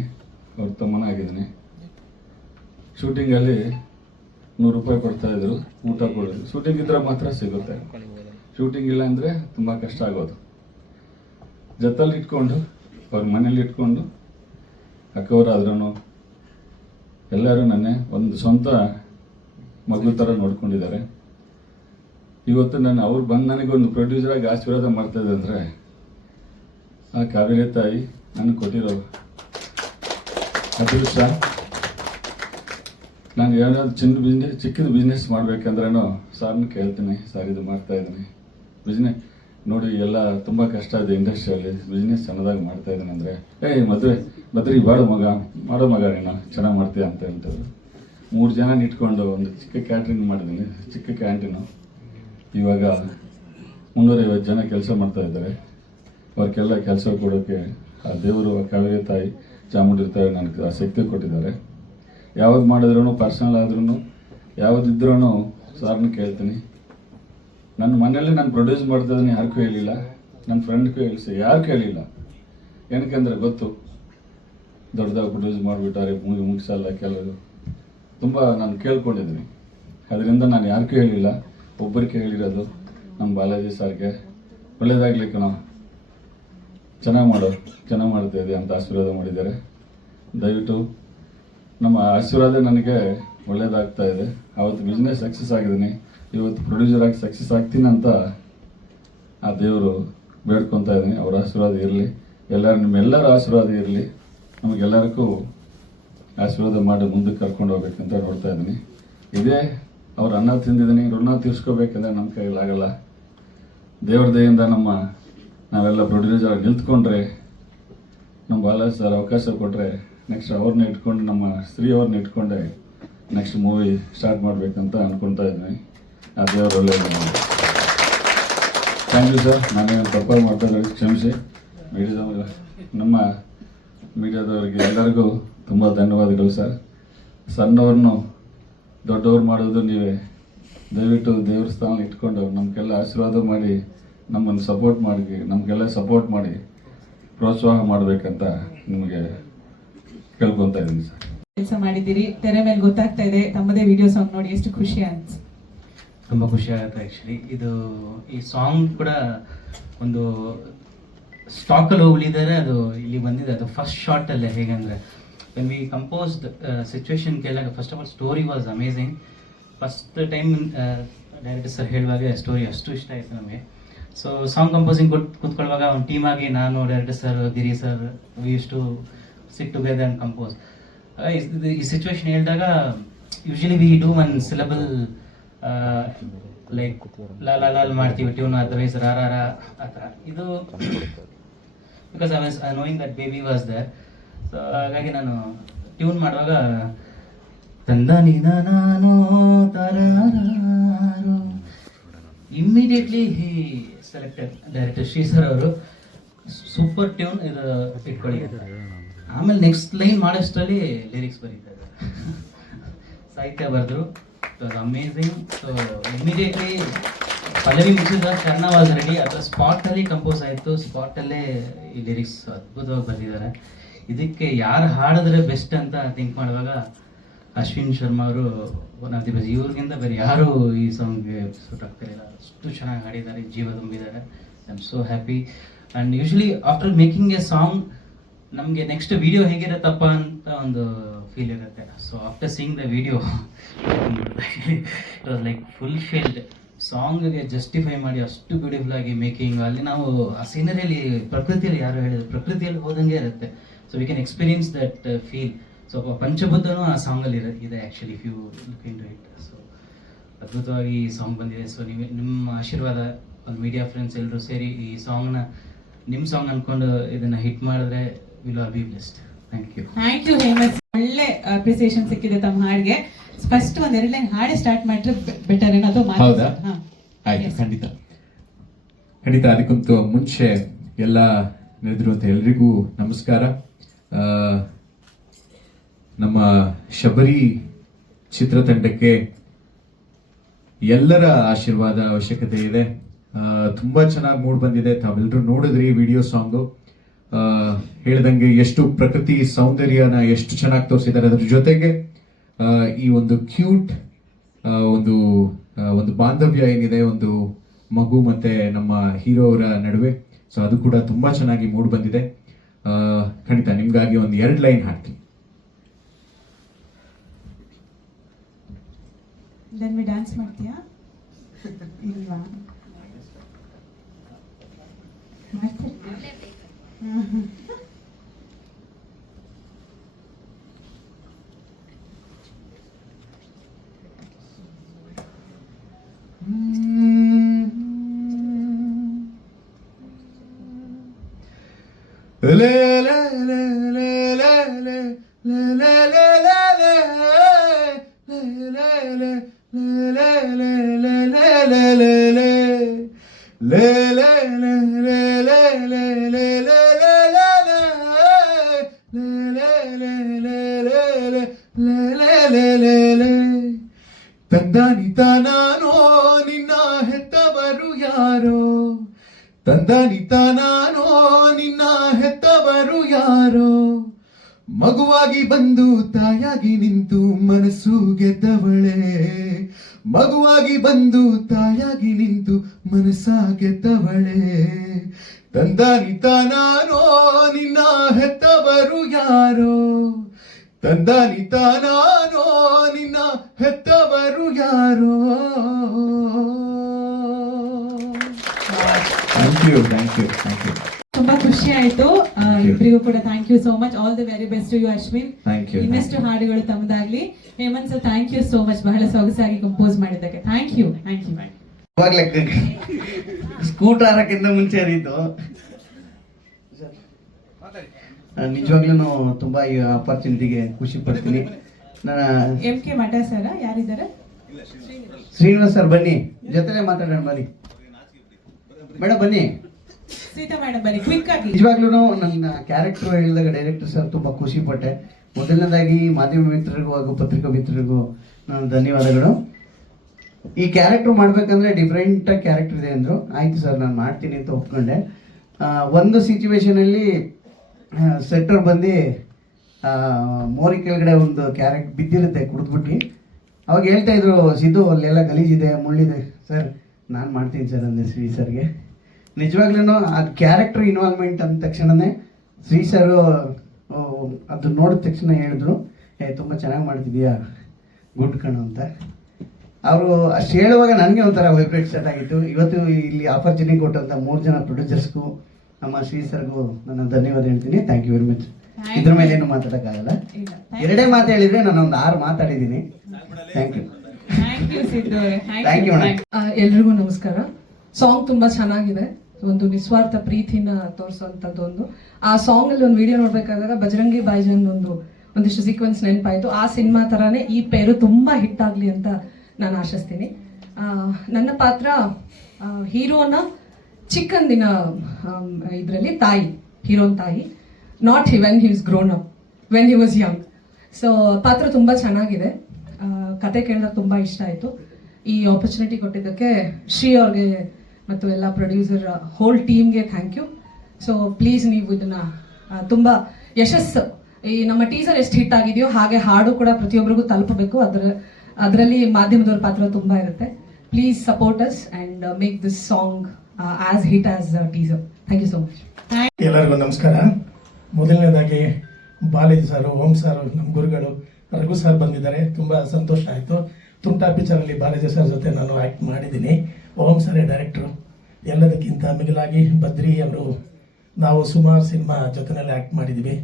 ಅವ್ರ ತಮ್ಮನಾಗಿದ್ದೀನಿ. ಶೂಟಿಂಗಲ್ಲಿ 100 ರೂಪಾಯಿ ಕೊಡ್ತಾಯಿದ್ರು, ಊಟ ಕೊಡೋದು. ಶೂಟಿಂಗ್ ಇದ್ರೆ ಮಾತ್ರ ಸಿಗುತ್ತೆ, ಶೂಟಿಂಗ್ ಇಲ್ಲ ಅಂದರೆ ತುಂಬ ಕಷ್ಟ ಆಗೋದು. ಜೊತೆಲಿ ಇಟ್ಕೊಂಡು ಅವ್ರ ಮನೇಲಿ ಇಟ್ಕೊಂಡು ಅಕ್ಕವರಾದ್ರೂ ಎಲ್ಲರೂ ನನ್ನೇ ಒಂದು ಸ್ವಂತ ಮಗು ಥರ ನೋಡ್ಕೊಂಡಿದ್ದಾರೆ. ಇವತ್ತು ನಾನು ಅವ್ರು ಬಂದು ನನಗೊಂದು ಪ್ರೊಡ್ಯೂಸರಾಗಿ ಆಶೀರ್ವಾದ ಮಾಡ್ತಾಯಿದ್ದೆ ಅಂದರೆ ಆ ಕಾವೇರಿ ತಾಯಿ ನನಗೆ ಕೊಟ್ಟಿರೋ ಅದೃಷ್ಟ. ನಾನು ಏನಾದ್ರು ಚಿಕ್ಕದು ಬಿಸ್ನೆಸ್ ಮಾಡಬೇಕಂದ್ರೂ ಸಾರ್ನ ಕೇಳ್ತೀನಿ, ಸರ್ ಇದು ಮಾಡ್ತಾಯಿದ್ದೀನಿ ಬಿಸ್ನೆಸ್ ನೋಡಿ, ಎಲ್ಲ ತುಂಬ ಕಷ್ಟ ಇದೆ ಇಂಡಸ್ಟ್ರಿಯಲ್ಲಿ, ಬಿಸ್ನೆಸ್ ಸಣ್ಣದಾಗಿ ಮಾಡ್ತಾಯಿದ್ದೀನಿ ಅಂದರೆ ಬದ್ರಿ ಮಾಡೋ ಮಗ ನೀನು ಚೆನ್ನಾಗಿ ಮಾಡ್ತೀಯ ಅಂತ ಹೇಳ್ತಾರೆ. 3 ಜನ ಇಟ್ಕೊಂಡು ಒಂದು ಚಿಕ್ಕ ಕ್ಯಾಟ್ರಿಂಗ್ ಮಾಡಿದ್ದೀನಿ, ಚಿಕ್ಕ ಕ್ಯಾಂಟೀನು. ಇವಾಗ 350 ಜನ ಕೆಲಸ ಮಾಡ್ತಾಯಿದ್ದಾರೆ. ಅವ್ರಿಗೆಲ್ಲ ಕೆಲಸ ಕೊಡೋಕ್ಕೆ ಆ ದೇವರು, ಕಾವೇರಿ ತಾಯಿ, ಚಾಮುಂಡಿ ತಾಯಿ ನನಗೆ ಆ ಶಕ್ತಿ ಕೊಟ್ಟಿದ್ದಾರೆ. ಯಾವ್ದು ಮಾಡಿದ್ರೂ ಪರ್ಸನಲ್ ಆದ್ರೂ ಯಾವುದಿದ್ರೂ ಸಾರ್ನ ಕೇಳ್ತೀನಿ. ನನ್ನ ಮನೇಲಿ ನಾನು ಪ್ರೊಡ್ಯೂಸ್ ಮಾಡ್ತಾಯಿದ್ದೀನಿ, ಯಾರಿಗೂ ಹೇಳಿಲ್ಲ, ನನ್ನ ಫ್ರೆಂಡ್ಗೂ ಯಾರಿಗೂ ಹೇಳಿಲ್ಲ. ಏನಕ್ಕೆಂದರೆ ಗೊತ್ತು, ದೊಡ್ಡದಾಗಿ ಪ್ರೊಡ್ಯೂಸ್ ಮಾಡಿಬಿಟ್ಟಾರೆ, ಮೂವಿ ಮುಗಿಸಲ್ಲ ಕೆಲವರು, ತುಂಬ ನಾನು ಕೇಳ್ಕೊಂಡಿದ್ದೀನಿ. ಅದರಿಂದ ನಾನು ಯಾರಿಗೂ ಹೇಳಿಲ್ಲ, ಒಬ್ಬರಿಗೆ ಹೇಳಿರೋದು ನಮ್ಮ ಬಾಲಾಜಿ ಸರ್ಗೆ. ಒಳ್ಳೇದಾಗಲಿ ಕಣೋ, ಚೆನ್ನಾಗಿ ಮಾಡ್ತಾಯಿದೆ ಅಂತ ಆಶೀರ್ವಾದ ಮಾಡಿದ್ದಾರೆ. ದಯವಿಟ್ಟು ನಮ್ಮ ಆಶೀರ್ವಾದ ನನಗೆ ಒಳ್ಳೇದಾಗ್ತಾ ಇದೆ. ಅವತ್ತು ಬಿಸ್ನೆಸ್ ಸಕ್ಸಸ್ ಆಗಿದ್ದೀನಿ, ಇವತ್ತು ಪ್ರೊಡ್ಯೂಸರ್ ಆಗಿ ಸಕ್ಸಸ್ ಆಗ್ತೀನಿ ಅಂತ ಆ ದೇವರು ಬೇಡ್ಕೊತಾ ಇದ್ದೀನಿ. ಅವರ ಆಶೀರ್ವಾದ ಇರಲಿ, ನಿಮ್ಮೆಲ್ಲರ ಆಶೀರ್ವಾದ ಇರಲಿ, ನಮಗೆಲ್ಲರಿಗೂ ಆಶೀರ್ವಾದ ಮಾಡಿ ಮುಂದಕ್ಕೆ ಕರ್ಕೊಂಡು ಹೋಗ್ಬೇಕಂತ ನೋಡ್ತಾ ಇದ್ದೀನಿ. ಇದೇ ಅವ್ರ ಅನ್ನ ತಿಂದಿದ್ದೀನಿ, ಋಣ ತೀರ್ಸ್ಕೋಬೇಕಂದ್ರೆ ನಮ್ಮ ಕೈಲಾಗಲ್ಲ. ದೇವ್ರ ದಯೆಯಿಂದ ನಾವೆಲ್ಲ ಪ್ರೊಡ್ಯೂಸರ್ ನಿಲ್ತ್ಕೊಂಡ್ರೆ, ನಮ್ಮ ಬಾಲಾಜಿ ಸರ್ ಅವಕಾಶ ಕೊಟ್ಟರೆ ನೆಕ್ಸ್ಟ್ ಅವ್ರನ್ನ ಇಟ್ಕೊಂಡು, ನಮ್ಮ ಸ್ತ್ರೀ ಅವ್ರನ್ನ ಇಟ್ಕೊಂಡೆ ನೆಕ್ಸ್ಟ್ ಮೂವಿ ಸ್ಟಾರ್ಟ್ ಮಾಡಬೇಕಂತ ಅಂದ್ಕೊಳ್ತಾ ಇದ್ದೀನಿ. ಆ ದೇವರು ಒಳ್ಳೆಯದು. Thank you sir. ನಾನೇನು ತಪ್ಪಾಗಿ ಮಾತಾಡೋದಕ್ಕೆ ಕ್ಷಮಿಸಿ. ನಮ್ಮ ಮೀಡಿಯಾದವರಿಗೆ ಎಲ್ಲರಿಗೂ ತುಂಬ ಧನ್ಯವಾದಗಳು ಸರ್. ಸಣ್ಣವ್ರನ್ನು ದೊಡ್ಡವ್ರು ಮಾಡೋದು ನೀವೇ. ದಯವಿಟ್ಟು ದೇವ್ರ ಸ್ಥಾನ ಇಟ್ಕೊಂಡು ನಮಗೆಲ್ಲ ಆಶೀರ್ವಾದ ಮಾಡಿ, ನಮ್ಮನ್ನು ನಮಗೆಲ್ಲ ಸಪೋರ್ಟ್ ಮಾಡಿ ಪ್ರೋತ್ಸಾಹ ಮಾಡಬೇಕಂತ ನಿಮಗೆ ಕೇಳ್ಕೊತಾ ಇದ್ದೀನಿ ಸರ್. ಕೆಲಸ ಮಾಡಿದ್ದೀರಿ, ತೆರೆ ಮೇಲೆ ಗೊತ್ತಾಗ್ತಾ ಇದೆ. ತಮ್ಮದೇ ವಿಡಿಯೋ ಸಾಂಗ್ ನೋಡಿ ಎಷ್ಟು ಖುಷಿ ಅನ್ಸ್ ತುಂಬ ಖುಷಿ ಆಗುತ್ತೆ. ಆ್ಯಕ್ಚುಲಿ ಈ ಸಾಂಗ್ ಕೂಡ ಒಂದು ಸ್ಟಾಕಲ್ಲಿ ಉಳಿದರೆ ಅದು ಇಲ್ಲಿ ಬಂದಿದೆ. ಅದು ಫಸ್ಟ್ ಶಾರ್ಟಲ್ಲೇ ಹೇಗೆಂದರೆ ವೆನ್ ವಿ ಕಂಪೋಸ್ಡ್ ಸಿಚುವೇಶನ್ ಕೇಳಿದಾಗ first of all story was amazing. First time director sir ಹೇಳುವಾಗ ಸ್ಟೋರಿ ಅಷ್ಟು ಇಷ್ಟ ಆಯಿತು ನಮಗೆ. ಸೊ ಸಾಂಗ್ ಕಂಪೋಸಿಂಗ್ ಕೂತ್ಕೊಳ್ಳುವಾಗ ಒಂದು ಟೀಮ್ ಆಗಿ ನಾನು, director sir, Giri sir, we use to sit together and compose. ಈ ಸಿಚುವೇಶನ್ ಹೇಳಿದಾಗ usually we do one syllable like ಲಾಲ್ ಮಾಡ್ತೀವಿ ಟ್ಯೂನ್, ಅದರ್ವೈಸ್ ರಾರ ಆ ಥರ. ಇದು because I was knowing that baby was there. So ಹಾಗಾಗಿ ನಾನು ಟ್ಯೂನ್ ಮಾಡುವಾಗ ತಂದನಿನ ನಾನು ತರಾರು immediately he selected director Shri sir ಅವರು. ಸೂಪರ್ ಟ್ಯೂನ್ ಇದು ಇಟ್ಕೊಳ್ಳಿ. ಆಮೇಲೆ ನೆಕ್ಸ್ಟ್ ಲೈನ್ ಮಾಡೋಷ್ಟರಲ್ಲಿ ಲಿರಿಕ್ಸ್ ಬರೀತಾರೆ, ಸಾಹಿತ್ಯ ಬರೆದ್ರು. It was amazing. So immediately Pallavi ಮುಗಿಸಿದ ಕರ್ಣ ವಾಸ್ ರೆಡಿ. ಅಥವಾ ಸ್ಪಾಟಲ್ಲಿ ಕಂಪೋಸ್ ಆಯಿತು, ಸ್ಪಾಟಲ್ಲೇ ಈ ಲಿರಿಕ್ಸ್ ಅದ್ಭುತವಾಗಿ ಬರೆದಿದ್ದಾರೆ. ಇದಕ್ಕೆ ಯಾರು ಹಾಡಿದ್ರೆ ಬೆಸ್ಟ್ ಅಂತ ಥಿಂಕ್ ಮಾಡುವಾಗ ಅಶ್ವಿನ್ ಶರ್ಮಾ ಅವರು ಒನ್ ಆಫ್ ದಿ ಬೆಸ್ಟ್. ಇವ್ರಿಗಿಂತ ಬೇರೆ ಯಾರು ಈ ಸಾಂಗ್ಗೆ ಸೂಟ್ ಆಗ್ತಿರಲಿಲ್ಲ, ಅಷ್ಟು ಚೆನ್ನಾಗಿ ಹಾಡಿದ್ದಾರೆ, ಜೀವ ತುಂಬಿದ್ದಾರೆ. I am so happy. And usually after making a song ನಮಗೆ ನೆಕ್ಸ್ಟ್ ವಿಡಿಯೋ ಹೇಗಿರುತ್ತಪ್ಪ ಅಂತ ಒಂದು ಫೀಲ್ ಇರುತ್ತೆ. So after seeing the video it was like fulfilled. ಸಾಂಗ್ಗೆ ಜಸ್ಟಿಫೈ ಮಾಡಿ ಅಷ್ಟು ಬ್ಯೂಟಿಫುಲ್ ಆಗಿ ಮೇಕಿಂಗ್. ಅಲ್ಲಿ ನಾವು ಆ ಸೀನರಿಯಲ್ಲಿ ಪ್ರಕೃತಿಯಲ್ಲಿ, ಯಾರು ಹೇಳಿದ್ರು, ಪ್ರಕೃತಿಯಲ್ಲಿ ಹೋದಂಗೆ ಇರುತ್ತೆ. So we can experience that feel. So ಪಂಚಭೂತನೂ ಆ ಸಾಂಗಲ್ಲಿ ಇದೆ actually, if you look into it. So ಅದ್ಭುತವಾಗಿ ಈ ಸಾಂಗ್ ಬಂದಿದೆ. ಸೊ ನಿಮ್ಮ ಆಶೀರ್ವಾದ, ಒಂದು ಮೀಡಿಯಾ ಫ್ರೆಂಡ್ಸ್ ಎಲ್ಲರೂ ಸೇರಿ ಈ ಸಾಂಗ್ನ ನಿಮ್ಮ ಸಾಂಗ್ ಅಂದ್ಕೊಂಡು ಇದನ್ನು ಹಿಟ್ ಮಾಡಿದ್ರೆ will all be blessed. Thank you. Thank you Hemanth, ಒಳ್ಳೆ ಅಪ್ರಿಸಿಯೇಷನ್ ಸಿಕ್ಕಿದೆ ತಮ್ಮ ಹಾಡಿಗೆ. ಫಸ್ಟ್ ಒಂದ್ 2 ಲೈನ್ ಹಾಡಿ ಸ್ಟಾರ್ಟ್ ಮಾಡಿದ್ರೆ ಬೆಟರ್ ಏನೋ ಹೌದಾ? ಆಯ್ತು, ಖಂಡಿತ ಖಂಡಿತ. ಅದಕ್ಕಂತೂ ಮುಂಚೆ ಎಲ್ಲ ನೆರೆದಿರುವಂಥ ಎಲ್ರಿಗೂ ನಮಸ್ಕಾರ. ನಮ್ಮ ಶಬರಿ ಚಿತ್ರತಂಡಕ್ಕೆ ಎಲ್ಲರ ಆಶೀರ್ವಾದ ಅವಶ್ಯಕತೆ ಇದೆ. ತುಂಬಾ ಚೆನ್ನಾಗಿ ಮೂಡ್ ಬಂದಿದೆ. ತಾವೆಲ್ಲರೂ ನೋಡಿದ್ರಿ ವಿಡಿಯೋ ಸಾಂಗು. ಹೇಳ್ದಂಗೆ ಎಷ್ಟು ಪ್ರಕೃತಿ ಸೌಂದರ್ಯನ ಎಷ್ಟು ಚೆನ್ನಾಗಿ ತೋರಿಸಿದ್ದಾರೆ. ಅದ್ರ ಜೊತೆಗೆ ಈ ಒಂದು ಕ್ಯೂಟ್ ಒಂದು ಬಾಂಧವ್ಯ ಏನಿದೆ, ಒಂದು ಮಗು ಮತ್ತೆ ನಮ್ಮ ಹೀರೋ ಅವರ ನಡುವೆ, ಸೊ ಅದು ಕೂಡ ತುಂಬಾ ಚೆನ್ನಾಗಿ ಮೂಡ್ ಬಂದಿದೆ. ಖಂಡಿತ ನಿಮ್ಗಾಗಿ ಒಂದು 2 ಲೈನ್ ಹಾಡ್ತೀನಿ. ಡ್ಯಾನ್ಸ್ ಮಾಡ್ತೀಯಾ? ಇಲ್ವಾ? ತಂದಾನಿತ ನಾನೋ ನಿನ್ನ ಹೆತ್ತವರು ಯಾರೋ, ತಂದಾನಿತ ನಾನೋ ನಿನ್ನ ಹೆತ್ತವರು ಯಾರೋ, ಮಗುವಾಗಿ ಬಂದು ತಾಯಾಗಿ ನಿಂತು ಮನಸ್ಸು ಗೆದ್ದವಳೆ, ಮಗುವಾಗಿ ಬಂದು ತಾಯಾಗಿ ನಿಂತು ಮನಸ್ಸ ಗೆದ್ದವಳೆ. ತಂದಾನಿತ ನಾನೋ ನಿನ್ನ ಹೆತ್ತವರು ಯಾರೋ, ತಂದಾನಿತ ನಾನೋ ನಿನ್ನ ಹೆತ್ತವರು ಯಾರೋ. Thank you, thank you, thank you. ತುಂಬಾ ಖುಷಿ ಆಯ್ತು. ಇಬ್ಬರಿಗೂ ಕೂಡ thank you so much. All the very best to you Ashwin. Thank you. ಇನ್ನಷ್ಟು ಹಾಡುಗಳು ತಮ್ಮದಾಗ್ಲಿ. Hemant sir, thank you so much, ಬಹಳ ಸೊಗಸಾಗಿ ಕಂಪೋಸ್ ಮಾಡಿದ್ದಕ್ಕೆ. Thank you, thank you. ಇವಾಗಲೇ ಸ್ಕೂಟರ್ ಹಾರಕ್ಕಿಂತ ಮುಂಚೆ ಅರಿತು. ನಿಜವಾಗ್ಲೂ ತುಂಬಾ ಈ ಆಪರ್ಚುನಿಟಿಗೆ ಖುಷಿ ಪಡ್ತೀನಿ. ಎಂ ಕೆ ಮಠ ಸರ ಯಾರಿದ್ದಾರೆ? ಶ್ರೀನಿವಾಸ್ ಸರ್ ಬನ್ನಿ, ಜೊತೆಲೆ ಮಾತಾಡೋಣ ಬನ್ನಿ. ಮೇಡಮ್ ಬನ್ನಿ. ಸೀತಾ ಮೇಡಮ್ ಬನ್ನಿ, ಕ್ವಿಕ್ ಆಗಿ. ನಿಜವಾಗ್ಲೂ ನನ್ನ ಕ್ಯಾರೆಕ್ಟರ್ ಹೇಳಿದಾಗ ಡೈರೆಕ್ಟರ್ ಸರ್ ತುಂಬಾ ಖುಷಿ ಪಟ್ಟೆ. ಮೊದಲನೇದಾಗಿ ಮಾಧ್ಯಮ ಮಿತ್ರರಿಗೂ ಹಾಗೂ ಪತ್ರಿಕಾ ಮಿತ್ರರಿಗೂ ನಾನು ಧನ್ಯವಾದಗಳು. ಈ ಕ್ಯಾರೆಕ್ಟರ್ ಮಾಡ್ಬೇಕಂದ್ರೆ ಡಿಫ್ರೆಂಟ್ ಕ್ಯಾರೆಕ್ಟರ್ ಇದೆ ಅಂದ್ರು. ಆಯ್ತು ಸರ್ ನಾನು ಮಾಡ್ತೀನಿ ಅಂತ ಒಪ್ಕೊಂಡೆ. ಒಂದು ಸಿಚುವೇಶನ್ ಅಲ್ಲಿ ಸೆಟ್ಟರ್ ಬಂದು ಮೋರಿ ಕೆಳಗಡೆ ಒಂದು ಕ್ಯಾರೆಕ್ಟ್ ಬಿದ್ದಿರುತ್ತೆ ಕುಡಿದ್ಬಿಟ್ಟು. ಅವಾಗ ಹೇಳ್ತಾ ಇದ್ರು, ಸಿದ್ದು ಅಲ್ಲೆಲ್ಲ ಗಲೀಜಿದೆ, ಮುಳ್ಳಿದೆ. ಸರ್ ನಾನು ಮಾಡ್ತೀನಿ ಸರ್ ಅಂದೆ ಶ್ರೀ ಸರ್ಗೆ. ನಿಜವಾಗ್ಲೂ ಅದು ಕ್ಯಾರೆಕ್ಟರ್ ಇನ್ವಾಲ್ವ್ಮೆಂಟ್ ಅಂದ ತಕ್ಷಣನೇ ಶ್ರೀ ಸರ್ ಅದು ನೋಡಿದ ತಕ್ಷಣ ಹೇಳಿದ್ರು, ತುಂಬ ಚೆನ್ನಾಗಿ ಮಾಡ್ತಿದ್ಯಾ, ಗುಡ್ ಕಣು ಅಂತ. ಅವರು ಅಷ್ಟು ಹೇಳುವಾಗ ನನಗೆ ಒಂಥರ ವೈಬ್ರೇಟ್ ಸೆಟ್ ಆಗಿತ್ತು. ಇವತ್ತು ಇಲ್ಲಿ ಆಪರ್ಚುನಿಟಿ ಕೊಟ್ಟಂಥ 3 ಜನ ಪ್ರೊಡ್ಯೂಸರ್ಸ್ಗೂ ನಮ್ಮ ಶ್ರೀ ಸರ್ಗೂ ನನ್ನ ಧನ್ಯವಾದ ಹೇಳ್ತೀನಿ. Thank you very much. ಇದ್ರ ಮೇಲೆ ಏನು ಮಾತಾಡೋಕ್ಕಾಗಲ್ಲ. 2 ಮಾತು ಹೇಳಿದ್ರೆ ನಾನು ಒಂದು 6 ಮಾತಾಡಿದ್ದೀನಿ. Thank you. Thank you madam. ಎಲ್ರಿಗೂ ನಮಸ್ಕಾರ. ಸಾಂಗ್ ತುಂಬಾ ಚೆನ್ನಾಗಿದೆ. ಒಂದು ನಿಸ್ವಾರ್ಥ ಪ್ರೀತಿನ ತೋರಿಸುವಂಥದ್ದು ಒಂದು. ಆ ಸಾಂಗ್ ಅಲ್ಲಿ ಒಂದು ವಿಡಿಯೋ ನೋಡ್ಬೇಕಾದಾಗ ಬಜರಂಗಿ ಬಾಯ್ಜನ್ ಒಂದಿಷ್ಟು ಸೀಕ್ವೆನ್ಸ್ ನೆನಪಾಯ್ತು. ಆ ಸಿನಿಮಾ ತರಾನೇ ಈ ಪೇರು ತುಂಬಾ ಹಿಟ್ ಆಗ್ಲಿ ಅಂತ ನಾನು ಆಶಿಸ್ತೀನಿ. ನನ್ನ ಪಾತ್ರ ಹೀರೋನ ಚಿಕ್ಕಂದಿನ ಇದರಲ್ಲಿ ತಾಯಿ, ಹೀರೋನ್ ತಾಯಿ, not when he was grown up, when he was young. So ಪಾತ್ರ ತುಂಬ ಚೆನ್ನಾಗಿದೆ. ಕತೆ ಕೇಳಿದಾಗ ತುಂಬ ಇಷ್ಟ ಆಯಿತು. ಈ ಆಪರ್ಚುನಿಟಿ ಕೊಟ್ಟಿದ್ದಕ್ಕೆ ಶ್ರೀ ಅವ್ರಿಗೆ ಮತ್ತು ಎಲ್ಲ ಪ್ರೊಡ್ಯೂಸರ್ ಹೋಲ್ ಟೀಮ್ಗೆ ಥ್ಯಾಂಕ್ ಯು. ಸೊ ಪ್ಲೀಸ್ ನೀವು ಇದನ್ನು ತುಂಬ ಯಶಸ್ಸು, ಈ ನಮ್ಮ ಟೀಸರ್ ಎಷ್ಟು ಹಿಟ್ ಆಗಿದೆಯೋ ಹಾಗೆ ಹಾಡು ಕೂಡ ಪ್ರತಿಯೊಬ್ಬರಿಗೂ ತಲುಪಬೇಕು. ಅದರಲ್ಲಿ ಮಾಧ್ಯಮದವ್ರ ಪಾತ್ರ ತುಂಬ ಇರುತ್ತೆ. Please support us and make this song as hit as teaser. Thank you so much. ಎಲ್ಲರಿಗೂ ನಮಸ್ಕಾರ. ಮೊದಲನೇದಾಗಿ ಬಾಲಾಜಿ ಸರ್, ಓಂ ಸರ್, ನಮ್ಮ ಗುರುಗಳು ರಘು ಸರ್ ಬಂದಿದ್ದಾರೆ. ತುಂಬ ಸಂತೋಷ ಆಯಿತು. ತುಂಟಾ ಪಿಕ್ಚರಲ್ಲಿ ಬಾಲಾಜಿ ಸರ್ ಜೊತೆ ನಾನು ಆ್ಯಕ್ಟ್ ಮಾಡಿದ್ದೀನಿ. ಓಂ ಸರೇ ಡೈರೆಕ್ಟ್ರು. ಎಲ್ಲದಕ್ಕಿಂತ ಮಿಗಿಲಾಗಿ ಬದ್ರಿ ಅವರು, ನಾವು ಸುಮಾರು ಸಿನಿಮಾ ಜೊತೆಯಲ್ಲಿ ಆ್ಯಕ್ಟ್ ಮಾಡಿದ್ದೀವಿ.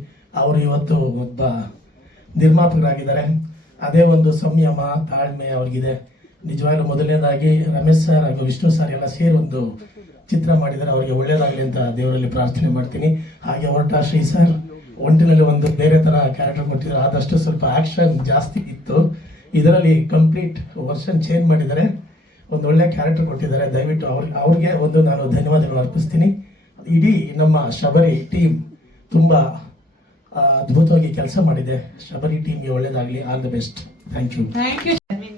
ಅವರು ಇವತ್ತು ಒಬ್ಬ ನಿರ್ಮಾಪಕರಾಗಿದ್ದಾರೆ. ಅದೇ ಒಂದು ಸಂಯಮ, ತಾಳ್ಮೆ ಅವ್ರಿಗಿದೆ. ನಿಜವಾಗ್ಲೂ ಮೊದಲನೇದಾಗಿ ರಮೇಶ್ ಸರ್ ಹಾಗೂ ವಿಷ್ಣು ಸರ್ ಎಲ್ಲ ಸೇರಿ ಒಂದು ಚಿತ್ರ ಮಾಡಿದ್ದಾರೆ. ಅವರಿಗೆ ಒಳ್ಳೆಯದಾಗಲಿ ಅಂತ ದೇವರಲ್ಲಿ ಪ್ರಾರ್ಥನೆ ಮಾಡ್ತೀನಿ. ಹಾಗೆ ಹೊರಟ ಶ್ರೀ ಸರ್, ಒಂಟಿನಲ್ಲಿ ಒಂದು ಬೇರೆ ಥರ ಕ್ಯಾರೆಕ್ಟರ್ ಕೊಟ್ಟಿದ್ದಾರೆ, ಆದಷ್ಟು ಸ್ವಲ್ಪ ಆ್ಯಕ್ಷನ್ ಜಾಸ್ತಿ ಇತ್ತು. ಇದರಲ್ಲಿ ಕಂಪ್ಲೀಟ್ ವರ್ಷನ್ ಚೇಂಜ್ ಮಾಡಿದ್ದಾರೆ, ಒಂದು ಒಳ್ಳೆ ಕ್ಯಾರೆಕ್ಟರ್ ಕೊಟ್ಟಿದ್ದಾರೆ. ದಯವಿಟ್ಟು ಅವ್ರಿಗೆ ಒಂದು ನಾನು ಧನ್ಯವಾದಗಳು ಅರ್ಪಿಸ್ತೀನಿ. ಇಡೀ ನಮ್ಮ ಶಬರಿ ಟೀಮ್ ತುಂಬ ಅದ್ಭುತವಾಗಿ ಕೆಲಸ ಮಾಡಿದೆ. ಶಬರಿ ಟೀಮ್ಗೆ ಒಳ್ಳೇದಾಗಲಿ, all the best. Thank you.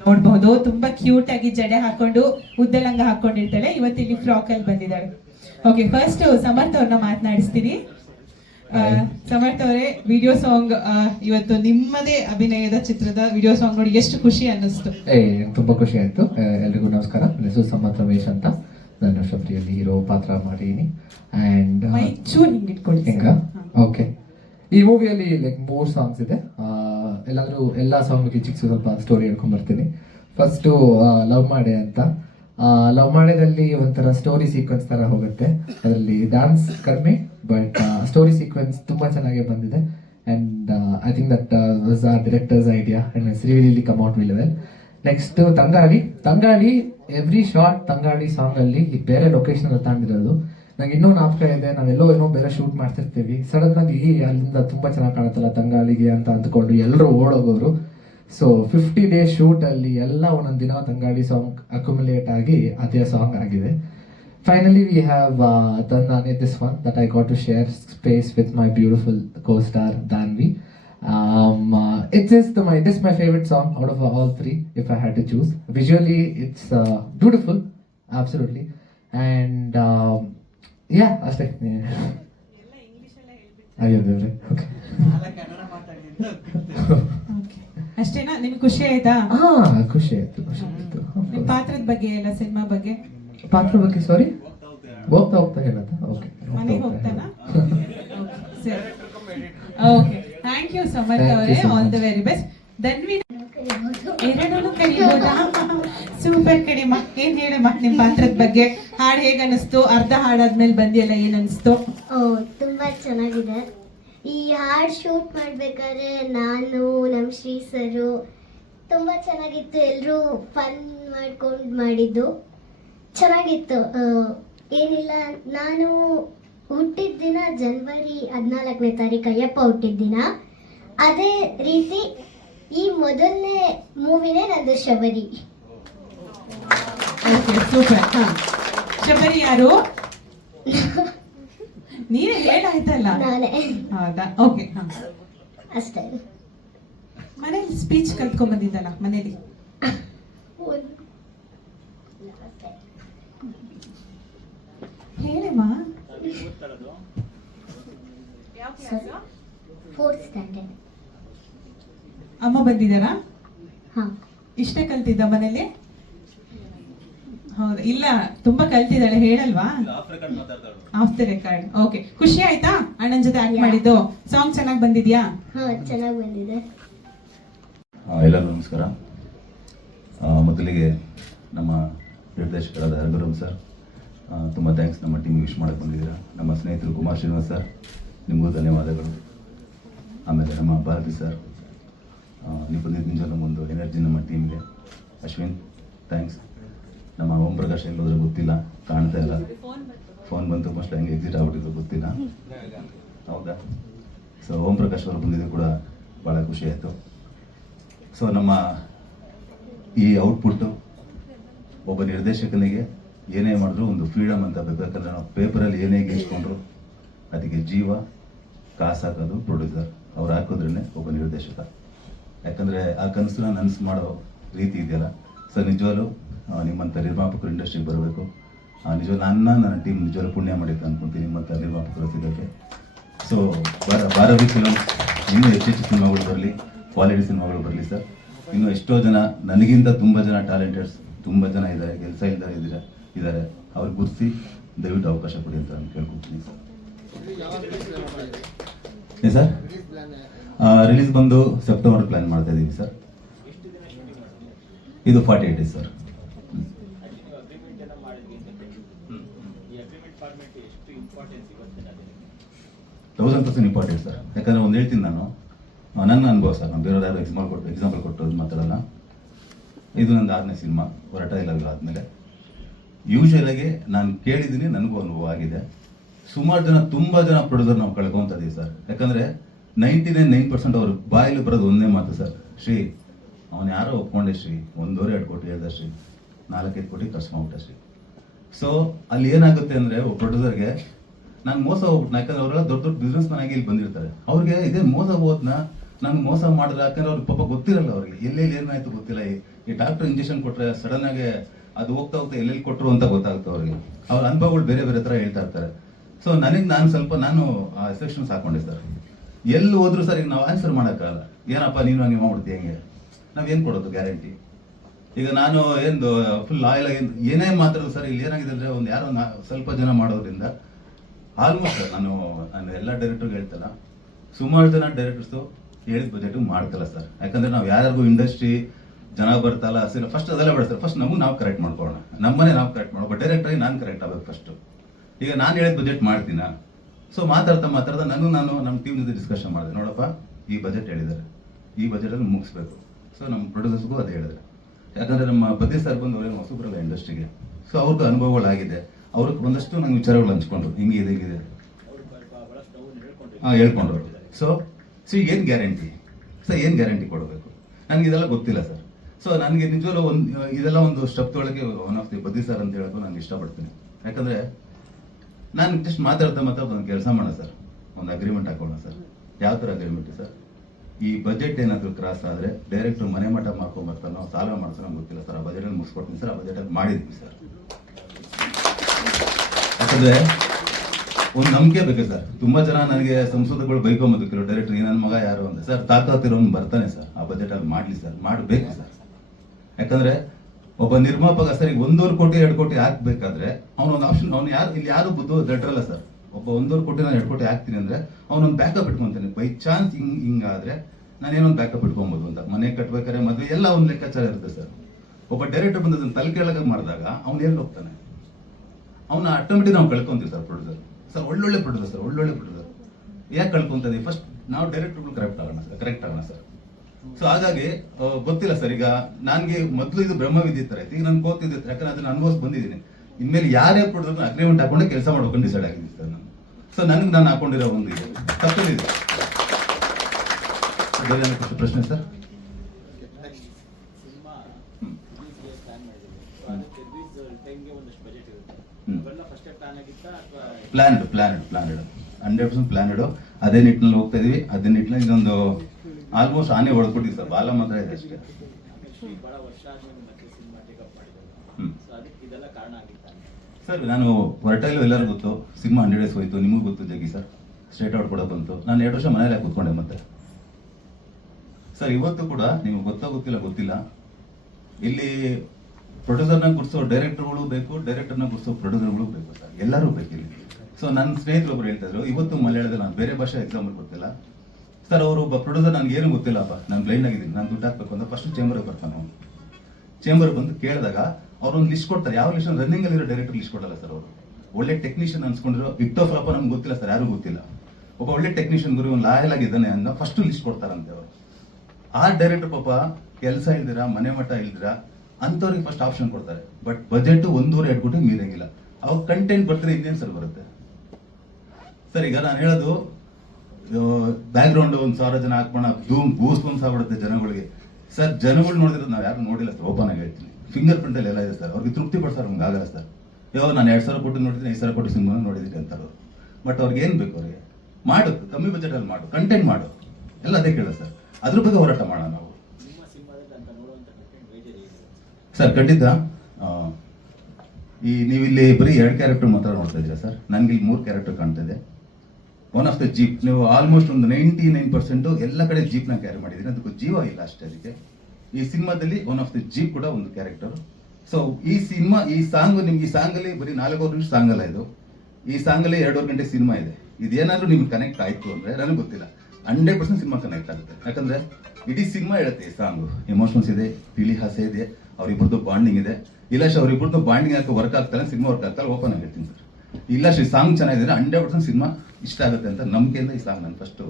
ನೋಡ್ಬಹುದು, ತುಂಬಾ ಕ್ಯೂಟ್ ಆಗಿ ಜಡೆ ಹಾಕೊಂಡು ಉದ್ದಲಂಗ ಹಾಕೊಂಡಿರ್ತಾಳೆ. ಇವತ್ತು ಇಲ್ಲಿ ಫ್ರಾಕ್ ಅಲ್ಲಿ ಬಂದಿದ್ದಾಳೆ. ಓಕೆ, ಫಸ್ಟ್ ಸಮರ್ಥ್ ಅವ್ರನ್ನ ಮಾತನಾಡಿಸ್ತೀನಿ. ಸಮರ್ಥ್ ಅವರೇ, ವಿಡಿಯೋ ಸಾಂಗ್ ಇವತ್ತು ನಿಮ್ಮದೇ ಅಭಿನಯದ ಚಿತ್ರದ ವಿಡಿಯೋ ಸಾಂಗ್ ನೋಡಿ ಎಷ್ಟು ಖುಷಿ ಅನ್ನಿಸ್ತು? ತುಂಬಾ ಖುಷಿ ಆಯ್ತು. ಎಲ್ರಿಗೂ ನಮಸ್ಕಾರ. ನನ್ನ ಹೆಸರು ಸಮರ್ಥ್ ರಮೇಶ್ ಅಂತ. ನಾನು ಶಬರಿಯಲ್ಲಿ ಹೀರೋ ಪಾತ್ರ ಮಾಡಿದ್ದೀನಿ. ಆ್ಯಂಡ್ ಹೆಂಗ ಓಕೆ, ಈ ಮೂವಿಯಲ್ಲಿ ಲೈಕ್ 3 ಸಾಂಗ್ಸ್ ಇದೆ. ಎಲ್ಲ ಸಾಂಗ್ ಬಗ್ಗೆ ಚಿಕ್ಕ ಸ್ವಲ್ಪ ಸ್ಟೋರಿ ಹೇಳ್ಕೊಂಡ್ ಬರ್ತೀನಿ. ಫಸ್ಟು ಲವ್ ಮಾಡೆ ಅಂತ. ಲವ್ ಮಾಡೆದಲ್ಲಿ ಒಂಥರ ಸ್ಟೋರಿ ಸೀಕ್ವೆನ್ಸ್ ತರ ಹೋಗುತ್ತೆ. ಅದರಲ್ಲಿ ಡ್ಯಾನ್ಸ್ ಕಡಿಮೆ, ಬಟ್ ಸ್ಟೋರಿ ಸೀಕ್ವೆನ್ಸ್ ತುಂಬಾ ಚೆನ್ನಾಗಿ ಬಂದಿದೆ. And I think that was a director's idea and it's really come out well well. Next ತಂಗಾಳಿ ಎವ್ರಿ ಶಾರ್ಟ್ ತಂಗಾಳಿ ಸಾಂಗ್ ಅಲ್ಲಿ ಬೇರೆ ಲೊಕೇಶನ್ ತಗೊಂಡಿರೋದು. ನಂಗೆ ಇನ್ನೂ ನಾಪಕ ಇದೆ, ನಾವೆಲ್ಲೋ ಏನೋ ಬೇರೆ ಶೂಟ್ ಮಾಡ್ತಿರ್ತೀವಿ, ಸಡನ್ ಆಗಿ ಅಲ್ಲಿಂದ ತುಂಬಾ ಚೆನ್ನಾಗಿ ಕಾಣುತ್ತಲ್ಲ ತಂಗಾಳಿಗೆ ಅಂತ ಅಂದ್ಕೊಂಡು ಎಲ್ಲರೂ ಓಡೋಗೋರು. ಸೊ 50 days ಶೂಟ್ ಅಲ್ಲಿ ಎಲ್ಲ ಒಂದೊಂದು ದಿನ ತಂಗಾಳಿ ಸಾಂಗ್ ಅಕ್ಯುಮುಲೇಟ್ ಆಗಿ ಅದೇ ಸಾಂಗ್ ಆಗಿದೆ. Finally we have done this one that I got to share space with my beautiful co-star Danvi. This is my favorite song out of all 3 if I had to choose. Visually it's beautiful, absolutely. And yeah, ಅಷ್ಟೇ. ಅಯ್ಯೋ ದೇವ್ರೆ. Okay, ಅಷ್ಟೇನಾ? ನಿಮ್ಗೆ ಖುಷಿ ಆಯ್ತಾ? ಖುಷಿ ಆಯ್ತು. ನಿಮ್ ಪಾತ್ರದ ಬಗ್ಗೆ ಎಲ್ಲ, ಸಿನಿಮಾ ಬಗ್ಗೆ? ಪಾತ್ರ ಬಗ್ಗೆ ಸಾರಿ, ಹೋಗ್ತಾ ಹೇಳತ್ತಾ? ಓಕೆ, ಮನೆಗೆ ಹೋಗ್ತಾನಾ? ಸರಿ, ಓಕೆ. ಥ್ಯಾಂಕ್ ಯು ಸಮರ್ಥ್ ಅವರೇ, all the very best. Dhanvi ಎರಡೂ ಕರಿಬೋದಾ? ಸೂಪರ್ ಕಡಿಮಾ. ಏನ್ ಹೇಳಮ್ಮ ನಿಮ್ ಪಾತ್ರದ ಬಗ್ಗೆ? ಹಾಡು ಹೇಗ ಅನಿಸ್ತು? ಅರ್ಧ ಹಾಡಾದ್ಮೇಲೆ ಬಂದಿಯಲ್ಲ, ಏನ್ ಅನಿಸ್ತು? ತುಂಬಾ ಚೆನ್ನಾಗಿದೆ. ಈ ಹಾಡು ಶೂಟ್ ಮಾಡ್ಬೇಕಾದ್ರೆ ನಾನು ನಮ್ಮ ಶ್ರೀ ಸರು ತುಂಬ ಚೆನ್ನಾಗಿತ್ತು. ಎಲ್ಲರೂ ಫನ್ ಮಾಡ್ಕೊಂಡು ಮಾಡಿದ್ದು ಚೆನ್ನಾಗಿತ್ತು. ಏನಿಲ್ಲ, ನಾನು ಹುಟ್ಟಿದ ದಿನ ಜನವರಿ 14ನೇ ತಾರೀಕು, ಅಯ್ಯಪ್ಪ ಹುಟ್ಟಿದ ದಿನ. ಅದೇ ರೀತಿ ಈ ಮೊದಲನೇ ಮೂವಿನೇ ನಂದು ಶಬರಿ. ಸೂಪರ್. ಶಬರಿ ಯಾರು? ನೀವೇ ಹೇಳಾಯ್ತಲ್ಲ. ನಾನೇ. ಹೌದಾ? ಓಕೆ, ಅಷ್ಟೇ. ಮನೇಲಿ ಸ್ಪೀಚ್ ಕಲ್ತ್ಕೊಂಡ್ ಬಂದಿದ್ದಲ್ಲ ಮನೇಲಿ? ಹೇಳಮ್ಮ. 4th standard. ಅಮ್ಮ ಬಂದಿದ್ದಾರಾ? ಹಾ. ಇಷ್ಟೇ ಕಲ್ತಿದ್ದ ಮನೇಲಿ? ಹೌದಾ? ಇಲ್ಲ, ತುಂಬಾ ಕಲ್ತಿದ್ದಾಳೆ, ಹೇಳಲ್ವಾ? Off the record. ಓಕೆ, ಖುಷಿ ಆಯ್ತಾ ಅಣ್ಣನ ಜೊತೆ ಆಕ್ಟ್ ಮಾಡಿದ್ದು? ಸಾಂಗ್ ಚೆನ್ನಾಗಿ ಬಂದಿದ್ಯಾ? ಚೆನ್ನಾಗಿ ಬಂದಿದೆ. ಎಲ್ಲರಿಗೂ ನಮಸ್ಕಾರ. ಮೊದಲಿಗೆ ನಮ್ಮ ನಿರ್ದೇಶಕರಾದ ರಘುರಾಮ್ ಸರ್, ತುಂಬ ಥ್ಯಾಂಕ್ಸ್. ನಮ್ಮ ಟೀಮ್ ವಿಶ್ ಮಾಡಕ್ಕೆ ಬಂದಿದ್ದೀರಾ. ನಮ್ಮ ಸ್ನೇಹಿತರು ಕುಮಾರ್ ಶ್ರೀನಿವಾಸ್ ಸರ್, ನಿಮಗೂ ಧನ್ಯವಾದಗಳು. ಆಮೇಲೆ ನಮ್ಮ ಭಾರತಿ ಸರ್, ನೀವು ಬಂದಿದ್ದು ನಿಜ ನಮ್ಮೊಂದು ಎನರ್ಜಿ ನಮ್ಮ ಟೀಮ್ಗೆ. ಅಶ್ವಿನ್ ಥ್ಯಾಂಕ್ಸ್. ನಮ್ಮ ಓಂ ಪ್ರಕಾಶ್ ಎಲ್ಲೋದ್ರೆ ಗೊತ್ತಿಲ್ಲ, ಕಾಣ್ತಾ ಇಲ್ಲ. ಫೋನ್ ಬಂತು, ಮೋಸ್ಟ್ ಹಂಗೆ ಎಕ್ಸಿಟ್ ಆಗ್ಬಿಟ್ಟಿದ್ರು, ಗೊತ್ತಿಲ್ಲ. ಹೌದಾ? ಸೊ ಓಂ ಪ್ರಕಾಶ್ ಅವರು ಬಂದಿದ್ದು ಕೂಡ ಭಾಳ ಖುಷಿ ಆಯಿತು. ಸೊ ನಮ್ಮ ಈ ಔಟ್ಪುಟ್ಟು ಒಬ್ಬ ನಿರ್ದೇಶಕನಿಗೆ ಏನೇ ಮಾಡಿದ್ರು ಒಂದು ಫ್ರೀಡಮ್ ಅಂತ ಬೇಕು. ಯಾಕಂದರೆ ನಾವು ಪೇಪರಲ್ಲಿ ಏನೇ ಗೀಸ್ಕೊಂಡ್ರು ಅದಕ್ಕೆ ಜೀವ ಕಾಸು ಹಾಕೋದು ಪ್ರೊಡ್ಯೂಸರ್. ಅವ್ರು ಹಾಕಿದ್ರೇ ಒಬ್ಬ ನಿರ್ದೇಶಕ. ಯಾಕಂದರೆ ಆ ಕನಸನ್ನ ನನಸು ಮಾಡೋ ರೀತಿ ಇದೆಯಲ್ಲ. ಸೊ ನಿಜವಾಗ್ಲೂ ನಿಮ್ಮಂಥ ನಿರ್ಮಾಪಕರು ಇಂಡಸ್ಟ್ರಿಗೆ ಬರಬೇಕು. ನಿಜವಾಗ್ಲೂ ನನ್ನ ಟೀಮ್ ನಿಜವಾಗ್ಲೂ ಪುಣ್ಯ ಮಾಡಿತ್ತು ಅನ್ಕೊಂತೀನಿ ನಿಮ್ಮಂಥ ನಿರ್ಮಾಪಕರು ಸಿಗೋಕ್ಕೆ. ಸೊ ಬಾರವಿ ಫಿಲಮ್ಸ್ ಇನ್ನೂ ಹೆಚ್ಚೆಚ್ಚು ಸಿನಿಮಾಗಳು ಬರಲಿ, ಕ್ವಾಲಿಟಿ ಸಿನಿಮಾಗಳು ಬರಲಿ ಸರ್. ಇನ್ನೂ ಎಷ್ಟೋ ಜನ ನನಗಿಂತ ತುಂಬ ಜನ ಟ್ಯಾಲೆಂಟೆಡ್ಸ್ ತುಂಬ ಜನ ಇದ್ದಾರೆ, ಕೆಲಸ ಇದ್ದಾರೆ. ಅವ್ರಿಗೆ ಗುರುತಿಸಿ ದಯವಿಟ್ಟು ಅವಕಾಶ ಕೊಡಿ ಅಂತ ನಾನು ಕೇಳ್ಕೊತೀನಿ ಸರ್. ಏ ಸರ್, ರಿಲೀಸ್ ಬಂದು ಸೆಪ್ಟೆಂಬರ್ ಪ್ಲ್ಯಾನ್ ಮಾಡ್ತಾ ಇದ್ದೀವಿ ಸರ್. ಇದು 48 days ಸರ್. Important sir. ಯಾಕಂದರೆ ಒಂದು ಹೇಳ್ತೀನಿ ನಾನು, ನನ್ನ ಅನುಭವ ಸರ್. ನಾನು ಬೇರೆಯವ್ರು ಯಾರು ಎಕ್ಸಾಂಪಲ್ ಕೊಟ್ಟು ಮಾತಾಡೋಲ್ಲ. ಇದು ನಂದು 6ನೇ ಸಿನಿಮಾ, ಹೊರಟ ಇಲ್ಲ ಆದಮೇಲೆ ಯೂಶ್ವಲಾಗಿ ನಾನು ಕೇಳಿದ್ದೀನಿ, ನನಗೂ ಅನುಭವ ಆಗಿದೆ. ಸುಮಾರು ಜನ ತುಂಬಾ ಜನ ಪ್ರೊಡ್ಯೂಸರ್ ನಾವು ಕಳ್ಕೊಂತ ಇದೀವಿ ಸರ್. ಯಾಕಂದ್ರೆ 99% ಅವ್ರ ಬಾಯಲ್ಲಿ ಬರೋದು ಒಂದೇ ಮಾತು ಸರ್, ಶ್ರೀ ಅವನು ಯಾರೋ ಒಪ್ಕೊಂಡೆ ಶ್ರೀ, 1.5 ಕೋಟಿ ಹೇಳ್ದ ಶ್ರೀ, 4-5 ಕೋಟಿ ಖರ್ಚು ಮಾಡ್ಬಿಟ್ಟ ಶ್ರೀ. ಸೊ ಅಲ್ಲಿ ಏನಾಗುತ್ತೆ ಅಂದ್ರೆ ಪ್ರೊಡ್ಯೂಸರ್ಗೆ ನಾನು ಮೋಸ ಹೋಗ್ಬಿಟ್ನ, ಯಾಕಂದ್ರೆ ಅವರೆಲ್ಲ ದೊಡ್ಡ ದೊಡ್ಡ ಬಿಸ್ನೆಸ್ ಮನ್ ಆಗಿ ಇಲ್ಲಿ ಬಂದಿರ್ತಾರೆ. ಅವ್ರಿಗೆ ಇದೇ ಮೋಸ ಹೋದ್ನ ನಾನು ಮೋಸ ಮಾಡಿದ್ರೆ, ಯಾಕಂದ್ರೆ ಅವ್ರಿಗೆ ಪಾಪ ಗೊತ್ತಿರಲ್ಲ, ಅವ್ರಿಗೆ ಎಲ್ಲೆಲ್ಲಿ ಏನಾಯ್ತು ಗೊತ್ತಿಲ್ಲ. ಈ ಡಾಕ್ಟರ್ ಇಂಜೆಕ್ಷನ್ ಕೊಟ್ರೆ ಸಡನ್ ಆಗಿ ಅದು ಹೋಗ್ತಾ ಹೋಗ್ತಾ ಎಲ್ಲೆಲ್ಲಿ ಕೊಟ್ಟರು ಅಂತ ಗೊತ್ತಾಗುತ್ತೆ ಅವ್ರಿಗೆ. ಅವ್ರ ಅನುಭವಗಳು ಬೇರೆ ಬೇರೆ ತರ ಹೇಳ್ತಾ ಇರ್ತಾರೆ. ಸೊ ನಾನು ಆ ಎಕ್ಸೆಪ್ಷನ್ಸ್ ಹಾಕೊಂಡೆ ಸರ್. ಎಲ್ಲಿ ಹೋದ್ರು ಸರ್ ಈಗ ನಾವು ಆನ್ಸರ್ ಮಾಡೋಕ್ಕಾಗಲ್ಲ. ಏನಪ್ಪ ನೀನು ಹಂಗೆ ಮಾಡ್ಬಿಡ್ತೀವಿ, ಹೆಂಗೆ ನಾವೇನು ಕೊಡೋದು ಗ್ಯಾರಂಟಿ? ಈಗ ನಾನು ಏನು ಫುಲ್ ಲಾಯಲ್ ಆಗಿ ಏನೇ ಮಾತಾಡೋದು ಸರ್, ಇಲ್ಲಿ ಏನಾಗಿದೆ ಅಂದರೆ ಒಂದು ಯಾರೋ ಸ್ವಲ್ಪ ಜನ ಮಾಡೋದ್ರಿಂದ ಆಲ್ಮೋಸ್ಟ್ ನಾನು ಎಲ್ಲ ಡೈರೆಕ್ಟರ್ಗೆ ಹೇಳ್ತಲ್ಲ, ಸುಮಾರು ಜನ ಡೈರೆಕ್ಟರ್ಸು ಹೇಳಿದ ಬಜೆಟ್ ಮಾಡ್ತಲ್ಲ ಸರ್. ಯಾಕಂದ್ರೆ ನಾವು ಯಾರಿಗೂ ಇಂಡಸ್ಟ್ರಿ ಜನ ಬರ್ತಲ್ಲ ಸರಿ, ಫಸ್ಟ್ ಅದೆಲ್ಲ ಬೇಡ ಸರ್. ಫಸ್ಟ್ ನಮಗೆ ನಾವು ಕರೆಕ್ಟ್ ಮಾಡ್ಕೊಳ್ಳೋಣ, ನಮ್ಮನೆ ನಾವು ಕರೆಕ್ಟ್ ಮಾಡೋಣ. ಬಟ್ ಡೈರೆಕ್ಟರಾಗಿ ನಾನು ಕರೆಕ್ಟ್ ಆಗಬೇಕು ಫಸ್ಟು. ಈಗ ನಾನು ಹೇಳಿದ ಬಜೆಟ್ ಮಾಡ್ತೀನ. ಸೊ ಮಾತಾಡ್ತಾ ನಾನು ನಮ್ಮ ಟೀಮ್ ಜೊತೆ ಡಿಸ್ಕಷನ್ ಮಾಡಿದೆ, ನೋಡಪ್ಪ ಈ ಬಜೆಟ್ ಹೇಳಿದ್ದಾರೆ, ಈ ಬಜೆಟಲ್ಲಿ ಮುಗಿಸ್ಬೇಕು. ಸೊ ನಮ್ಮ ಪ್ರೊಡ್ಯೂಸರ್ಸ್ಗೂ ಅದೇ ಹೇಳಿದ್ರೆ, ಯಾಕಂದರೆ ನಮ್ಮ ಬದ್ರಿ ಸರ್ ಬಂದು ಅವ್ರೇನು ಹೊಸಬ್ರಲ್ಲ ಇಂಡಸ್ಟ್ರಿಗೆ. ಸೊ ಅವ್ರಿಗೂ ಅನುಭವಗಳಾಗಿದೆ, ಅವ್ರಿಗೆ ಒಂದಷ್ಟು ನಂಗೆ ವಿಚಾರಗಳು ಹಂಚ್ಕೊಂಡ್ರು, ಹಿಂಗಿದೆ ಹೇಳ್ಕೊಂಡ್ರು. ಸೊ ಏನು ಗ್ಯಾರಂಟಿ ಸರ್, ಏನು ಗ್ಯಾರಂಟಿ ಕೊಡಬೇಕು? ನನಗೆ ಇದೆಲ್ಲ ಗೊತ್ತಿಲ್ಲ ಸರ್. ಸೊ ನನಗೆ ನಿಜವಾಗ್ಲೂ ಇದೆಲ್ಲ ಒಂದು ಸ್ಟೆಪ್ ತೊಳಗೆ one of the Badri sir ಅಂತ ಹೇಳೋದು ನಾನು ಇಷ್ಟಪಡ್ತೀನಿ. ಯಾಕಂದರೆ ನಾನು ಜಸ್ಟ್ ಮಾತಾಡ್ತಾ ಒಂದು ಕೆಲಸ ಮಾಡೋಣ ಸರ್, ಒಂದು ಅಗ್ರಿಮೆಂಟ್ ಹಾಕೋಣ ಸರ್. ಯಾವ ಥರ ಅಗ್ರಿಮೆಂಟ್ ಸರ್? ಈ ಬಜೆಟ್ ಏನಾದರೂ ಕ್ರಾಸ್ ಆದರೆ ಡೈರೆಕ್ಟ್ರು ಮನೆ ಮಠ ಮಾಡ್ಕೊಂಬರ್ತಾನೋ ಸಾಲ ಮಾಡ್ತಾನೋ ಗೊತ್ತಿಲ್ಲ ಸರ್. ಆ ಬಜೆಟಲ್ಲಿ ಮುಗಿಸ್ಕೊಡ್ತೀನಿ ಸರ್, ಆ ಬಜೆಟಲ್ಲಿ ಮಾಡಿದ್ವಿ ಸರ್. ಯಾಕಂದರೆ ಒಂದು ನಂಬಿಕೆ ಬೇಕು ಸರ್. ತುಂಬ ಜನ ನನಗೆ ಸಂಸದಗಳು ಬೈಕೊಂಬಂದು ಕೆಲವು ಡೈರೆಕ್ಟ್ರ್, ನನ್ನ ಮಗ ಯಾರು ಅಂತ. ಸರ್ ತಾಕತ್ತಿರೋನು ಬರ್ತಾನೆ ಸರ್, ಆ ಬಜೆಟಲ್ಲಿ ಮಾಡಲಿ ಸರ್, ಮಾಡಬೇಕು ಸರ್. ಯಾಕಂದರೆ ಒಬ್ಬ ನಿರ್ಮಾಪಕ ಸರ್ ಈಗ 1.5 ಕೋಟಿ 2 ಕೋಟಿ ಹಾಕ್ಬೇಕಾದ್ರೆ ಅವನೊಂದು ಆಪ್ಷನ್, ಅವ್ನು ಯಾರು ಬುದ್ಧು ದಡ್ರಲ್ಲ ಸರ್. ಒಬ್ಬ 1.5 ಕೋಟಿ ನಾನು 2 ಕೋಟಿ ಹಾಕ್ತೀನಿ ಅಂದರೆ ಅವನೊಂದು ಬ್ಯಾಕಪ್ ಇಟ್ಕೊತಾನೆ. ಬೈ ಚಾನ್ಸ್ ಹಿಂಗಾದ್ರೆ ನಾನೇನೊಂದು ಬ್ಯಾಕಪ್ ಇಟ್ಕೊಬೋದು ಅಂತ. ಮನೆ ಕಟ್ಬೇಕಾದ್ರೆ ಮದುವೆ ಎಲ್ಲ ಒಂದು ಲೆಕ್ಕಾಚಾರ ಇರುತ್ತೆ ಸರ್. ಒಬ್ಬ ಡೈರೆಕ್ಟರ್ ಬಂದು ಅದನ್ನು ತಲೆ ಕೆಳಗೆ ಮಾಡಿದಾಗ ಅವ್ನು ಎಲ್ಲಿ ಹೋಗ್ತಾನೆ? ಅವನ್ನ ಆಟೋಮೆಟಿಕ್ ನಾವು ಕಳ್ಕೊಂತೀವಿ ಸರ್. ಪ್ರೊಡ್ಯೂಸರ್ ಸರ್ ಒಳ್ಳೊಳ್ಳೆ ಪ್ರೊಡ್ಯೂಸರ್ ಸರ್, ಒಳ್ಳೊಳ್ಳೆ ಪ್ರೊಡ್ಯೂಸರ್ ಯಾಕೆ ಕಳ್ಕೊಂತೀವಿ? ಫಸ್ಟ್ ನಾವು ಡೈರೆಕ್ಟರ್ಗಳು ಕರೆಕ್ಟ್ ಆಗೋಣ ಸರ್. ಸೊ ಹಾಗಾಗಿ ಗೊತ್ತಿಲ್ಲ ಸರ್. ಈಗ ನನಗೆ ಮೊದಲು ಇದು ಬ್ರಹ್ಮವಿದ್ಯೆ ಥರ ಇತ್ತು, ಈಗ ನಾನು ಕೋತಿದ್ದೆ. ಯಾಕಂದ್ರೆ ಅದನ್ನ ಅನುಭವಿಸಿ ಬಂದಿದ್ದೀನಿ. ಇನ್ಮೇಲೆ ಯಾರೇ ಪ್ರೊಡ್ಯೂಸರ್ ಅಗ್ರಿಮೆಂಟ್ ಹಾಕೊಂಡೆ ಕೆಲಸ ಮಾಡ್ಕೊಂಡು ಡಿಸೈಡ್ ಆಗಿದ್ದೀನಿ ಸರ್ ನಾನು. ಸೊ ನನಗೆ ನಾನು ಹಾಕೊಂಡಿರೋ ಒಂದು ಇದೆ ತಪ್ಪಿದೆ. ಪ್ರಶ್ನೆ ಸರ್? Planned 100% planned. ಅದೇ ನಿಟ್ಟಿನಲ್ಲಿ ಹೋಗ್ತಾ ಇದೀವಿ. ಅದೇ ನಿಟ್ಟಿನಲ್ಲಿ ಇದೊಂದು ಆಲ್ಮೋಸ್ಟ್ ಆನೆ ಹೊಡ್ಕೊಟ್ಟಿವಿ ಸರ್. ಬಾಲ ಮಾತ್ರ ಇದೆ ಅಷ್ಟೇ. ಸರ್ ನಾನು ಹೊರಟಾಗಲೂ ಎಲ್ಲರಿಗೂ ಗೊತ್ತು, ಸಿನಿಮಾ 100 days ಹೋಯ್ತು. ನಿಮಗೂ ಗೊತ್ತು ಜಗ್ಗಿ ಸರ್, ಸ್ಟ್ರೇಟ್ ಔಟ್ ಕೂಡ ಬಂತು. ನಾನು 2 ವರ್ಷ ಮನೇಲಿ ಕೂತ್ಕೊಂಡೆ ಮತ್ತೆ ಸರ್. ಇವತ್ತು ಕೂಡ ನಿಮ್ಗೆ ಗೊತ್ತಿಲ್ಲ, ಇಲ್ಲಿ ಪ್ರೊಡ್ಯೂಸರ್ನ ಗುರ್ಸೋ ಡೈರೆಕ್ಟರ್ಗಳು ಬೇಕು, ಡೈರೆಕ್ಟರ್ನ ಗುರ್ಸೋ ಪ್ರೊಡ್ಯೂಸರ್ಗಳು ಬೇಕು ಸರ್. ಎಲ್ಲರೂ ಬೇಕು ಇಲ್ಲಿ. ಸೊ ನನ್ನ ಸ್ನೇಹಿತರು ಒಬ್ರು ಹೇಳ್ತಾ ಇದ್ರು, ಇವತ್ತು ಮಲಯಾಳದಲ್ಲಿ ನಾನು ಬೇರೆ ಭಾಷೆ ಎಕ್ಸಾಂಪಲ್ ಗೊತ್ತಿಲ್ಲ ಸರ್. ಅವರು ಒಬ್ಬ ಪ್ರೊಡ್ಯೂಸರ್, ನನಗೆ ಏನು ಗೊತ್ತಿಲ್ಲಪ್ಪ, ನಾನು ಬ್ಲೈಂಡ್ ಆಗಿದ್ದೀನಿ, ನಾನು ದುಡ್ಡು ಹಾಕ್ಬೇಕು ಅಂತ ಫಸ್ಟ್ ಚೇಂಬರ್ಗೆ ಬರ್ತಾನೆ. ಅವನು ಚೇಂಬರ್ ಬಂದು ಕೇಳಿದಾಗ ಅವ್ರೊಂದು ಲಿಸ್ಟ್ ಕೊಡ್ತಾರೆ. ಯಾವ ಲಿಸ್ಟ್? ರನ್ನಿಂಗ್ ಅಲ್ಲಿರೋ ಡೈರೆಕ್ಟರ್ ಲಿಸ್ಟ್ ಕೊಡಲ್ಲ ಸರ್. ಅವರು ಒಳ್ಳೆ ಟೆಕ್ನಿಷಿಯನ್ ಅನ್ಸ್ಕೊಂಡಿರೋ ಇಟ್ಟೋಫ್ಲಪ್ಪ ನಮ್ಗೆ ಗೊತ್ತಿಲ್ಲ ಸರ್, ಯಾರಿಗೂ ಗೊತ್ತಿಲ್ಲ. ಒಬ್ಬ ಒಳ್ಳೆ ಟೆಕ್ನಿಷಿಯನ್ ಗುರು ಲಾಯಲ್ ಆಗಿದ್ದಾನೆ ಅಂತ ಫಸ್ಟ್ ಲಿಸ್ಟ್ ಕೊಡ್ತಾರಂತೆ ಅವರು. ಆ ಡೈರೆಕ್ಟರ್ ಪಾಪ ಕೆಲಸ ಇಲ್ದಿರಾ, ಮನೆ ಮಠ ಇಲ್ದಿರಾ ಅಂಥವ್ರಿಗೆ ಫಸ್ಟ್ ಆಪ್ಷನ್ ಕೊಡ್ತಾರೆ. ಬಟ್ ಬಜೆಟ್ 1.5 ಕೋಟಿ ಮೀರಂಗಿಲ್ಲ. ಅವಾಗ ಕಂಟೆಂಟ್ ಬರ್ತಾರೆ, ಇನ್ನೇನು ಸರ್ ಬರುತ್ತೆ ಸರ್. ಈಗ ನಾನು ಹೇಳೋದು ಬ್ಯಾಕ್ ಗ್ರೌಂಡ್ 1000 ಜನ ಹಾಕೋಣ, ಬೂಸ್ ಆಗ್ಬಿಡುತ್ತೆ ಜನಗಳಿಗೆ ಸರ್. ಜನಗಳು ನೋಡಿದ್ರೆ ನಾವು ಯಾರು ನೋಡಿಲ್ಲ ಸರ್. ಓಪನ್ ಆಗಿ ಹೇಳ್ತೀನಿ, ಫಿಂಗರ್ ಪ್ರಿಂಟ್ ಅಲ್ಲಿ ಎಲ್ಲ ಇದೆ ಸರ್. ಅವ್ರಿಗೆ ತೃಪ್ತಿ ಪಡ್ತಾರೆ, ನಮ್ಗೆ ಆಗಲ್ಲ ಸರ್. ನಾನು 2000 ಕೋಟಿ ನೋಡಿದ್ದೀನಿ, 5000 ಕೋಟಿ ಸಿನಿಮಾ ನೋಡಿದ್ದೀನಿ ಅಂತಾರೆ. ಬಟ್ ಅವ್ರಿಗೆ ಏನು ಬೇಕು? ಅವ್ರಿಗೆ ಮಾಡು, ಕಮ್ಮಿ ಬಜೆಟಲ್ಲಿ ಮಾಡು, ಕಂಟೆಂಟ್ ಮಾಡು, ಎಲ್ಲ ಅದೇ ಕೇಳ ಸರ್. ಅದ್ರ ಬಗ್ಗೆ ಹೋರಾಟ ಮಾಡೋಣ ನಾವು ಸರ್. ಖಂಡಿತ. ನೀವಿಲ್ಲಿ ಬರೀ 2 ಕ್ಯಾರೆಕ್ಟರ್ ಮಾತ್ರ ನೋಡ್ತಾ ಇದ್ದೀರಾ ಸರ್. ನನಗೆ ಇಲ್ಲಿ 3 ಕ್ಯಾರೆಕ್ಟರ್ ಕಾಣ್ತಾ ಇದೆ. One of the jeep. ನೀವು ಆಲ್ಮೋಸ್ಟ್ ಒಂದು 99% ಎಲ್ಲ ಕಡೆ ಜೀಪ್ನ ಕ್ಯಾರಿ ಮಾಡಿದ್ದೀನಿ. ಅದಕ್ಕೂ ಜೀವ ಇಲ್ಲ ಅಷ್ಟೇ. ಅದಕ್ಕೆ ಈ ಸಿನಿಮಾದಲ್ಲಿ ಒನ್ ಆಫ್ ದ ಜೀಪ್ ಕೂಡ ಒಂದು ಕ್ಯಾರೆಕ್ಟರ್. ಸೊ ಈ ಸಿನಿಮಾ, ಈ ಸಾಂಗ್ ನಿಮ್ಗೆ, ಈ ಸಾಂಗಲ್ಲಿ ಬರೀ 4 ನಿಮಿಷ ಸಾಂಗ್ ಅಲ್ಲ ಇದು. ಈ ಸಾಂಗಲ್ಲಿ 2.5 ಗಂಟೆ ಸಿನಿಮಾ ಇದೆ. ಇದೇನಾದ್ರೂ ನಿಮ್ಗೆ ಕನೆಕ್ಟ್ ಆಯ್ತು ಅಂದ್ರೆ ನನಗೆ ಗೊತ್ತಿಲ್ಲ, 100% ಸಿನಿಮಾ ಕನೆಕ್ಟ್ ಆಗುತ್ತೆ. ಯಾಕಂದ್ರೆ ಇಡೀ ಸಿನಿಮಾ ಹೇಳುತ್ತೆ. ಈ ಸಾಂಗು ಎಮೋಷನ್ಸ್ ಇದೆ, ತಿಳಿಹಾಸೆ ಇದೆ, ಅವರಿಬ್ಬರದ್ದು ಬಾಂಡಿಂಗ್ ಇದೆ. ಇಲ್ಲ ಅವರಿಬ್ಬರದ್ದು ಬಾಂಡಿಂಗ್ ಯಾಕೆ ವರ್ಕ್ ಆಗ್ತಾರೆ, ಸಿನಿಮಾ ವರ್ಕ್ ಆಗ್ತಾರೆ. ಓಪನ್ ಆಗಿರ್ತೀನಿ ಸರ್. ಇಲ್ಲ ಸಾಂಗ್ ಚೆನ್ನಾಗಿದೆ, 100% ಸಿನಿಮಾ ಇಷ್ಟ ಆಗುತ್ತೆ ಅಂತ ನಂಬಿಕೆಯಿಂದ ಈ ಸಾಂಗ್ ನಾನು ಫಸ್ಟ್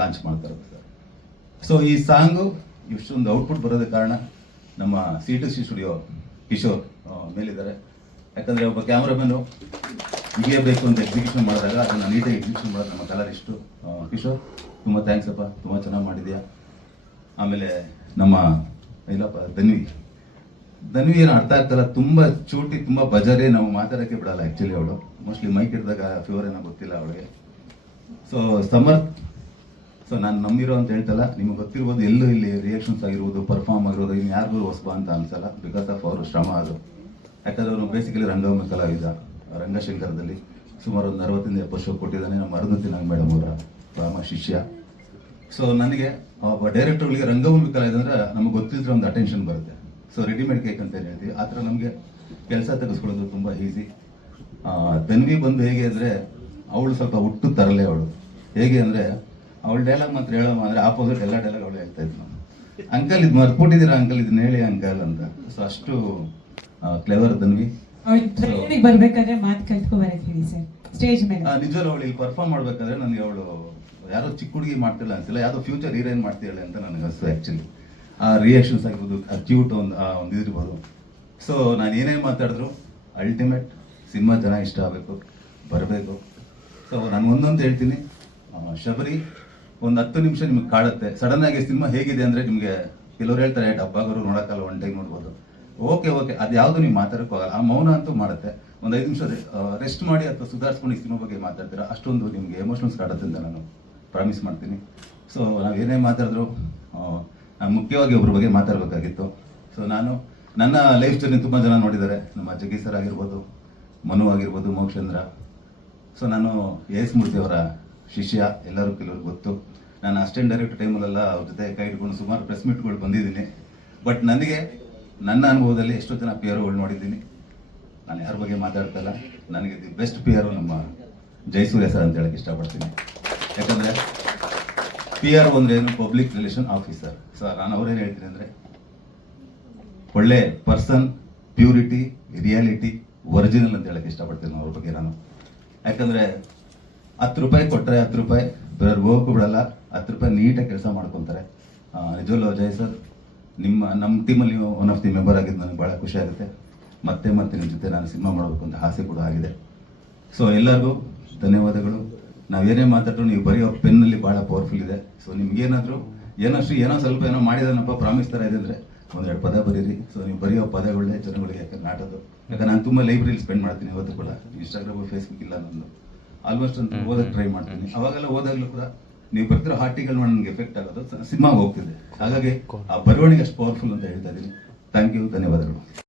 ಲಾಂಚ್ ಮಾಡ್ತಾ ಇರೋದು ಸರ್. ಸೊ ಈ ಸಾಂಗು ಇಷ್ಟೊಂದು ಔಟ್ಪುಟ್ ಬರೋದಕ್ಕೆ ಕಾರಣ ನಮ್ಮ C2C ಸ್ಟುಡಿಯೋ ಕಿಶೋರ್ ಮೇಲಿದ್ದಾರೆ. ಯಾಕಂದರೆ ಒಬ್ಬ ಕ್ಯಾಮ್ರಾಮನ್ನು ಹೀಗೆ ಬೇಕು ಅಂತ ಎಕ್ಸಿಕ್ಯೂಷನ್ ಮಾಡಿದಾಗ ಅದನ್ನು ನೀಟಾಗಿ ಎಕ್ಸಿಕ್ಯೂಷನ್ ಮಾಡೋದು ನಮ್ಮ ಕಲರಿಸ್ಟು ಕಿಶೋರ್. ತುಂಬ ಥ್ಯಾಂಕ್ಸ್ ಅಪ್ಪ, ತುಂಬ ಚೆನ್ನಾಗಿ ಮಾಡಿದ್ಯಾ. ಆಮೇಲೆ ನಮ್ಮ ಇಲ್ಲಪ್ಪ ಧನ್ವಿ ಏನು ಅರ್ಥ ಆಗ್ತಲ್ಲ, ತುಂಬ ಚೂಟಿ, ತುಂಬ ಬಜಾರಿ, ನಾವು ಮಾತಾಡೋಕ್ಕೆ ಬಿಡಲ್ಲ ಆ್ಯಕ್ಚುಲಿ. ಅವಳು ಮೋಸ್ಟ್ಲಿ ಮೈಕ್ ಹಿಡಿದಾಗ ಫೀವರ್ ಏನೋ ಗೊತ್ತಿಲ್ಲ ಅವಳಿಗೆ. ಸೊ ಸಮರ್ಥ್, ಸೊ ನಾನು ನಂಬಿರೋ ಅಂತ ಹೇಳ್ತಲ್ಲ, ನಿಮ್ಗೆ ಗೊತ್ತಿರ್ಬೋದು, ಎಲ್ಲೂ ಇಲ್ಲಿ ರಿಯಾಕ್ಷನ್ಸ್ ಆಗಿರ್ಬೋದು, ಪರ್ಫಾರ್ಮ್ ಆಗಿರೋದು ಇನ್ನು ಯಾರಿಗೂ ಹೊಸಬ ಅಂತ ಅನ್ಸಲ್ಲ, ಬಿಕಾಸ್ ಆಫ್ ಅವರು ಶ್ರಮ ಅದು. ಯಾಕಂದ್ರೆ ಅವನು ಬೇಸಿಕಲಿ ರಂಗಭೂಮಿ ಕಲಾವಿದ, ರಂಗಶಂಕರದಲ್ಲಿ ಸುಮಾರು ಒಂದು 60-70 ಶೋ ಕೊಟ್ಟಿದ್ದಾನೆ. ನಮ್ಮ ಅರುಂಧತಿ ನಾಗ್ ಮೇಡಮ್ ಅವರ ಪ್ರಾಮ ಶಿಷ್ಯ. ಸೊ ನನಗೆ ಒಬ್ಬ ಡೈರೆಕ್ಟರ್ಗಳಿಗೆ ರಂಗಭೂಮಿ ಕಲಾವಿದ ಅಂದ್ರೆ ನಮಗೆ ಗೊತ್ತಿದ್ರೆ ಒಂದು ಅಟೆನ್ಷನ್ ಬರುತ್ತೆ. ಸೊ ರೆಡಿಮೇಡ್ ಕೇಕ್ ಅಂತ ಹೇಳ್ತೀವಿ, ಆ ಥರ ನಮಗೆ ಕೆಲಸ ತೆಗೆಸ್ಕೊಳ್ಳೋದು ತುಂಬ ಈಸಿ. ಧನ್ವಿ ಬಂದು ಹೇಗೆ ಅಂದರೆ, ಅವಳು ಸ್ವಲ್ಪ ಹುಟ್ಟು ತರಲೆ. ಅವಳು ಹೇಗೆ ಅಂದರೆ, ಅವಳು ಡೈಲಾಗ್ ಮಾತ್ರ ಹೇಳೋಣ ಅಂದರೆ ಆಪೋಸಿಟ್ ಎಲ್ಲ ಡೈಲಾಗ್ ಅವಳು ಹೇಳ್ತಾ ಇದ್ನು. ಅಂಕಲ್ ಇದು ಮರ್ಕೊಟ್ಟಿದ್ದೀರಾ ಅಂಕಲ್, ಇದನ್ನ ಹೇಳಿ ಅಂಕಲ್ ಅಂತ. ಸೊ ಅಷ್ಟು ಕ್ಲೆವರ್ ಧನ್ವಿ. ಟ್ರೈನಿಗೆ ಬರ್ಬೇಕಾದ್ರೆ ಮಾತು ಕಲ್ತ್ಕೊಬರಕ್ಕೆ ಹೇಳಿ ಸರ್ ಸ್ಟೇಜ್ ಮೇಲೆ. ನಿಜವಲ್ಲ, ಅವಳು ಇಲ್ಲಿ ಪರ್ಫಾರ್ಮ್ ಮಾಡ್ಬೇಕಾದ್ರೆ ನನಗೆ ಅವಳು ಯಾರೋ ಚಿಕ್ಕ ಹುಡುಗಿ ಮಾಡ್ತಿಲ್ಲ ಅನ್ಸಿಲ್ಲ, ಯಾವುದೋ ಫ್ಯೂಚರ್ ಹೀರೋಯಿನ್ ಮಾಡ್ತಿದ್ದಾಳೆ ಅಂತ ನನಗೆ ಅನಿಸ್ತು ಆ್ಯಕ್ಚುಲಿ. ಆ ರಿಯಾಕ್ಷನ್ಸ್ ಆಗಿರ್ಬೋದು, ಆ ಕ್ಯೂಟ್ ಒಂದು ಇದಿರ್ಬೋದು. ಸೊ ನಾನು ಏನೇ ಮಾತಾಡಿದ್ರು ಅಲ್ಟಿಮೇಟ್ ಸಿನಿಮಾ ಜನ ಇಷ್ಟ ಆಗಬೇಕು, ಬರಬೇಕು. ಸೊ ನಾನು ಒಂದೊಂದು ಹೇಳ್ತೀನಿ, ಶಬರಿ ಒಂದು 10 ನಿಮಿಷ ನಿಮ್ಗೆ ಕಾಡುತ್ತೆ. ಸಡನ್ ಆಗಿ ಸಿನಿಮಾ ಹೇಗಿದೆ ಅಂದರೆ ನಿಮಗೆ ಕೆಲವ್ರು ಹೇಳ್ತಾರೆ ಡಬ್ಬಾಗರು ನೋಡೋಕ್ಕಲ್ಲ, ಒನ್ ಟೈಮ್ ನೋಡ್ಬೋದು. ಓಕೆ ಅದು ಯಾವುದು ನೀವು ಮಾತಾಡೋಕೆ ಹೋಗಲ್ಲ. ಆ ಮೌನ ಅಂತೂ ಮಾಡುತ್ತೆ. ಒಂದು 5 ನಿಮಿಷ ರೆಸ್ಟ್ ಮಾಡಿ ಅಥವಾ ಸುಧಾರಿಸ್ಕೊಂಡು ಈ ಸಿನಿಮಾ ಬಗ್ಗೆ ಮಾತಾಡ್ತೀರಾ, ಅಷ್ಟೊಂದು ನಿಮಗೆ ಎಮೋಷನ್ಸ್ ಕಾಡುತ್ತೆ ಅಂತ ನಾನು ಪ್ರಾಮಿಸ್ ಮಾಡ್ತೀನಿ. ಸೊ ನಾವು ಏನೇ ಮಾತಾಡಿದ್ರು ನಾನು ಮುಖ್ಯವಾಗಿ ಒಬ್ಬರ ಬಗ್ಗೆ ಮಾತಾಡಬೇಕಾಗಿತ್ತು. ಸೊ ನಾನು ನನ್ನ ಲೈಫ್ ಜರ್ನಿ ತುಂಬ ಜನ ನೋಡಿದ್ದಾರೆ. ನಮ್ಮ ಜಗ್ಗಿ ಸರ್ ಆಗಿರ್ಬೋದು, ಮನು ಆಗಿರ್ಬೋದು, ಮೋಕ್ಷೇಂದ್ರ. ಸೊ ನಾನು ಎಸ್ ಮೂರ್ತಿ ಅವರ ಶಿಷ್ಯ, ಎಲ್ಲರೂ ಕೆಲವ್ರಿಗೆ ಗೊತ್ತು. ನಾನು ಅಸಿಸ್ಟೆಂಟ್ ಡೈರೆಕ್ಟರ್ ಟೈಮಲ್ಲೆಲ್ಲ ಅವ್ರ ಜೊತೆ ಕೈ ಹಿಡ್ಕೊಂಡು ಸುಮಾರು ಪ್ರೆಸ್ ಮೀಟ್ಗಳು ಬಂದಿದ್ದೀನಿ. ಬಟ್ ನನಗೆ ನನ್ನ ಅನುಭವದಲ್ಲಿ ಎಷ್ಟೋ ಜನ ಪಿ ಆರ್ಗಳು ನೋಡಿದ್ದೀನಿ. ನಾನು ಯಾರ ಬಗ್ಗೆ ಮಾತಾಡ್ತಾ ಇಲ್ಲ, ನನಗೆ ದಿ ಬೆಸ್ಟ್ ಪಿ ಆರ್ ನಮ್ಮ ಜಯಸೂರ್ಯ ಸರ್ ಅಂತ ಹೇಳಕ್ಕೆ ಇಷ್ಟಪಡ್ತೀನಿ. ಯಾಕಂದರೆ ಪಿ ಆರ್ ಅಂದರೆ ಏನು, ಪಬ್ಲಿಕ್ ರಿಲೇಷನ್ ಆಫೀಸರ್. ಸೊ ನಾನು ಅವ್ರೇನು ಹೇಳ್ತೀನಿ ಅಂದರೆ, ಒಳ್ಳೆ ಪರ್ಸನ್, ಪ್ಯೂರಿಟಿ, ರಿಯಾಲಿಟಿ, ಒರಿಜಿನಲ್ ಅಂತ ಹೇಳಕ್ಕೆ ಇಷ್ಟಪಡ್ತೀನಿ ಅವ್ರ ಬಗ್ಗೆ ನಾನು. ಯಾಕಂದರೆ 10 ರೂಪಾಯಿ ಕೊಟ್ಟರೆ 10 ರೂಪಾಯಿ ಬೇರೆಯವ್ರಿಗೆ ಹೋಗೋಕ್ಕೂ ಬಿಡಲ್ಲ. 10 ರೂಪಾಯಿ ನೀಟಾಗಿ ಕೆಲಸ ಮಾಡ್ಕೊತಾರೆ. ನಿಜವಲ್ಲೂ ಅಜಯ್ ಸರ್, ನಮ್ಮ ಟೀಮಲ್ಲಿ ನೀವು ಒನ್ ಆಫ್ ದಿ ಮೆಂಬರ್ ಆಗಿದ್ದು ನನಗೆ ಭಾಳ ಖುಷಿ ಆಗುತ್ತೆ. ಮತ್ತೆ ನಿಮ್ಮ ಜೊತೆ ನಾನು ಸಿನಿಮಾ ಮಾಡಬೇಕು ಅಂತ ಆಸೆ ಕೂಡ ಆಗಿದೆ. ಸೊ ಎಲ್ಲರಿಗೂ ಧನ್ಯವಾದಗಳು. ನಾವೇನೇ ಮಾತಾಡ್ರು ನೀವು ಬರೆಯೋ ಪೆನ್ನಲ್ಲಿ ಭಾಳ ಪವರ್ಫುಲ್ ಇದೆ. ಸೊ ನಿಮ್ಗೇನಾದರೂ ಏನೋ ಸ್ವಲ್ಪ ಮಾಡಿದಾನಪ್ಪ ಪ್ರಾಮಿಸ್ ಥರ ಇದೆ ಅಂದರೆ 1-2 ಪದ ಬರೀರಿ. ಸೊ ನೀವು ಬರೆಯೋ ಪದಗಳೇ ಜನಗಳಿಗೆ ಯಾಕೆ ನಾಟೋದು. ಯಾಕಂದ್ರೆ ನಾನು ತುಂಬ ಲೈಬ್ರರಿಲಿ ಸ್ಪೆಂಡ್ ಮಾಡ್ತೀನಿ ಇವತ್ತು ಕೂಡ. ಇನ್ಸ್ಟಾಗ್ರಾಮು, ಫೇಸ್ಬುಕ್ ಇಲ್ಲ ನಂದು. ಆಲ್ಮೋಸ್ಟ್ ಅಂತ ಓದಕ್ಕೆ ಟ್ರೈ ಮಾಡ್ತೀನಿ. ಅವಾಗೆಲ್ಲ ಓದಾಗಲೂ ಕೂಡ ನೀವು ಬರ್ತಿರೋ ಆರ್ಟಿಕಲ್ ನನಗೆ ಎಫೆಕ್ಟ್ ಆಗೋದು ಸಿನಿಮಾಗೆ ಹೋಗ್ತಿದೆ. ಹಾಗಾಗಿ ಆ ಬರವಣಿಗೆ ಅಷ್ಟು ಪವರ್ಫುಲ್ ಅಂತ ಹೇಳ್ತಾ ಇದ್ದೀನಿ. ಥ್ಯಾಂಕ್ ಯು, ಧನ್ಯವಾದಗಳು.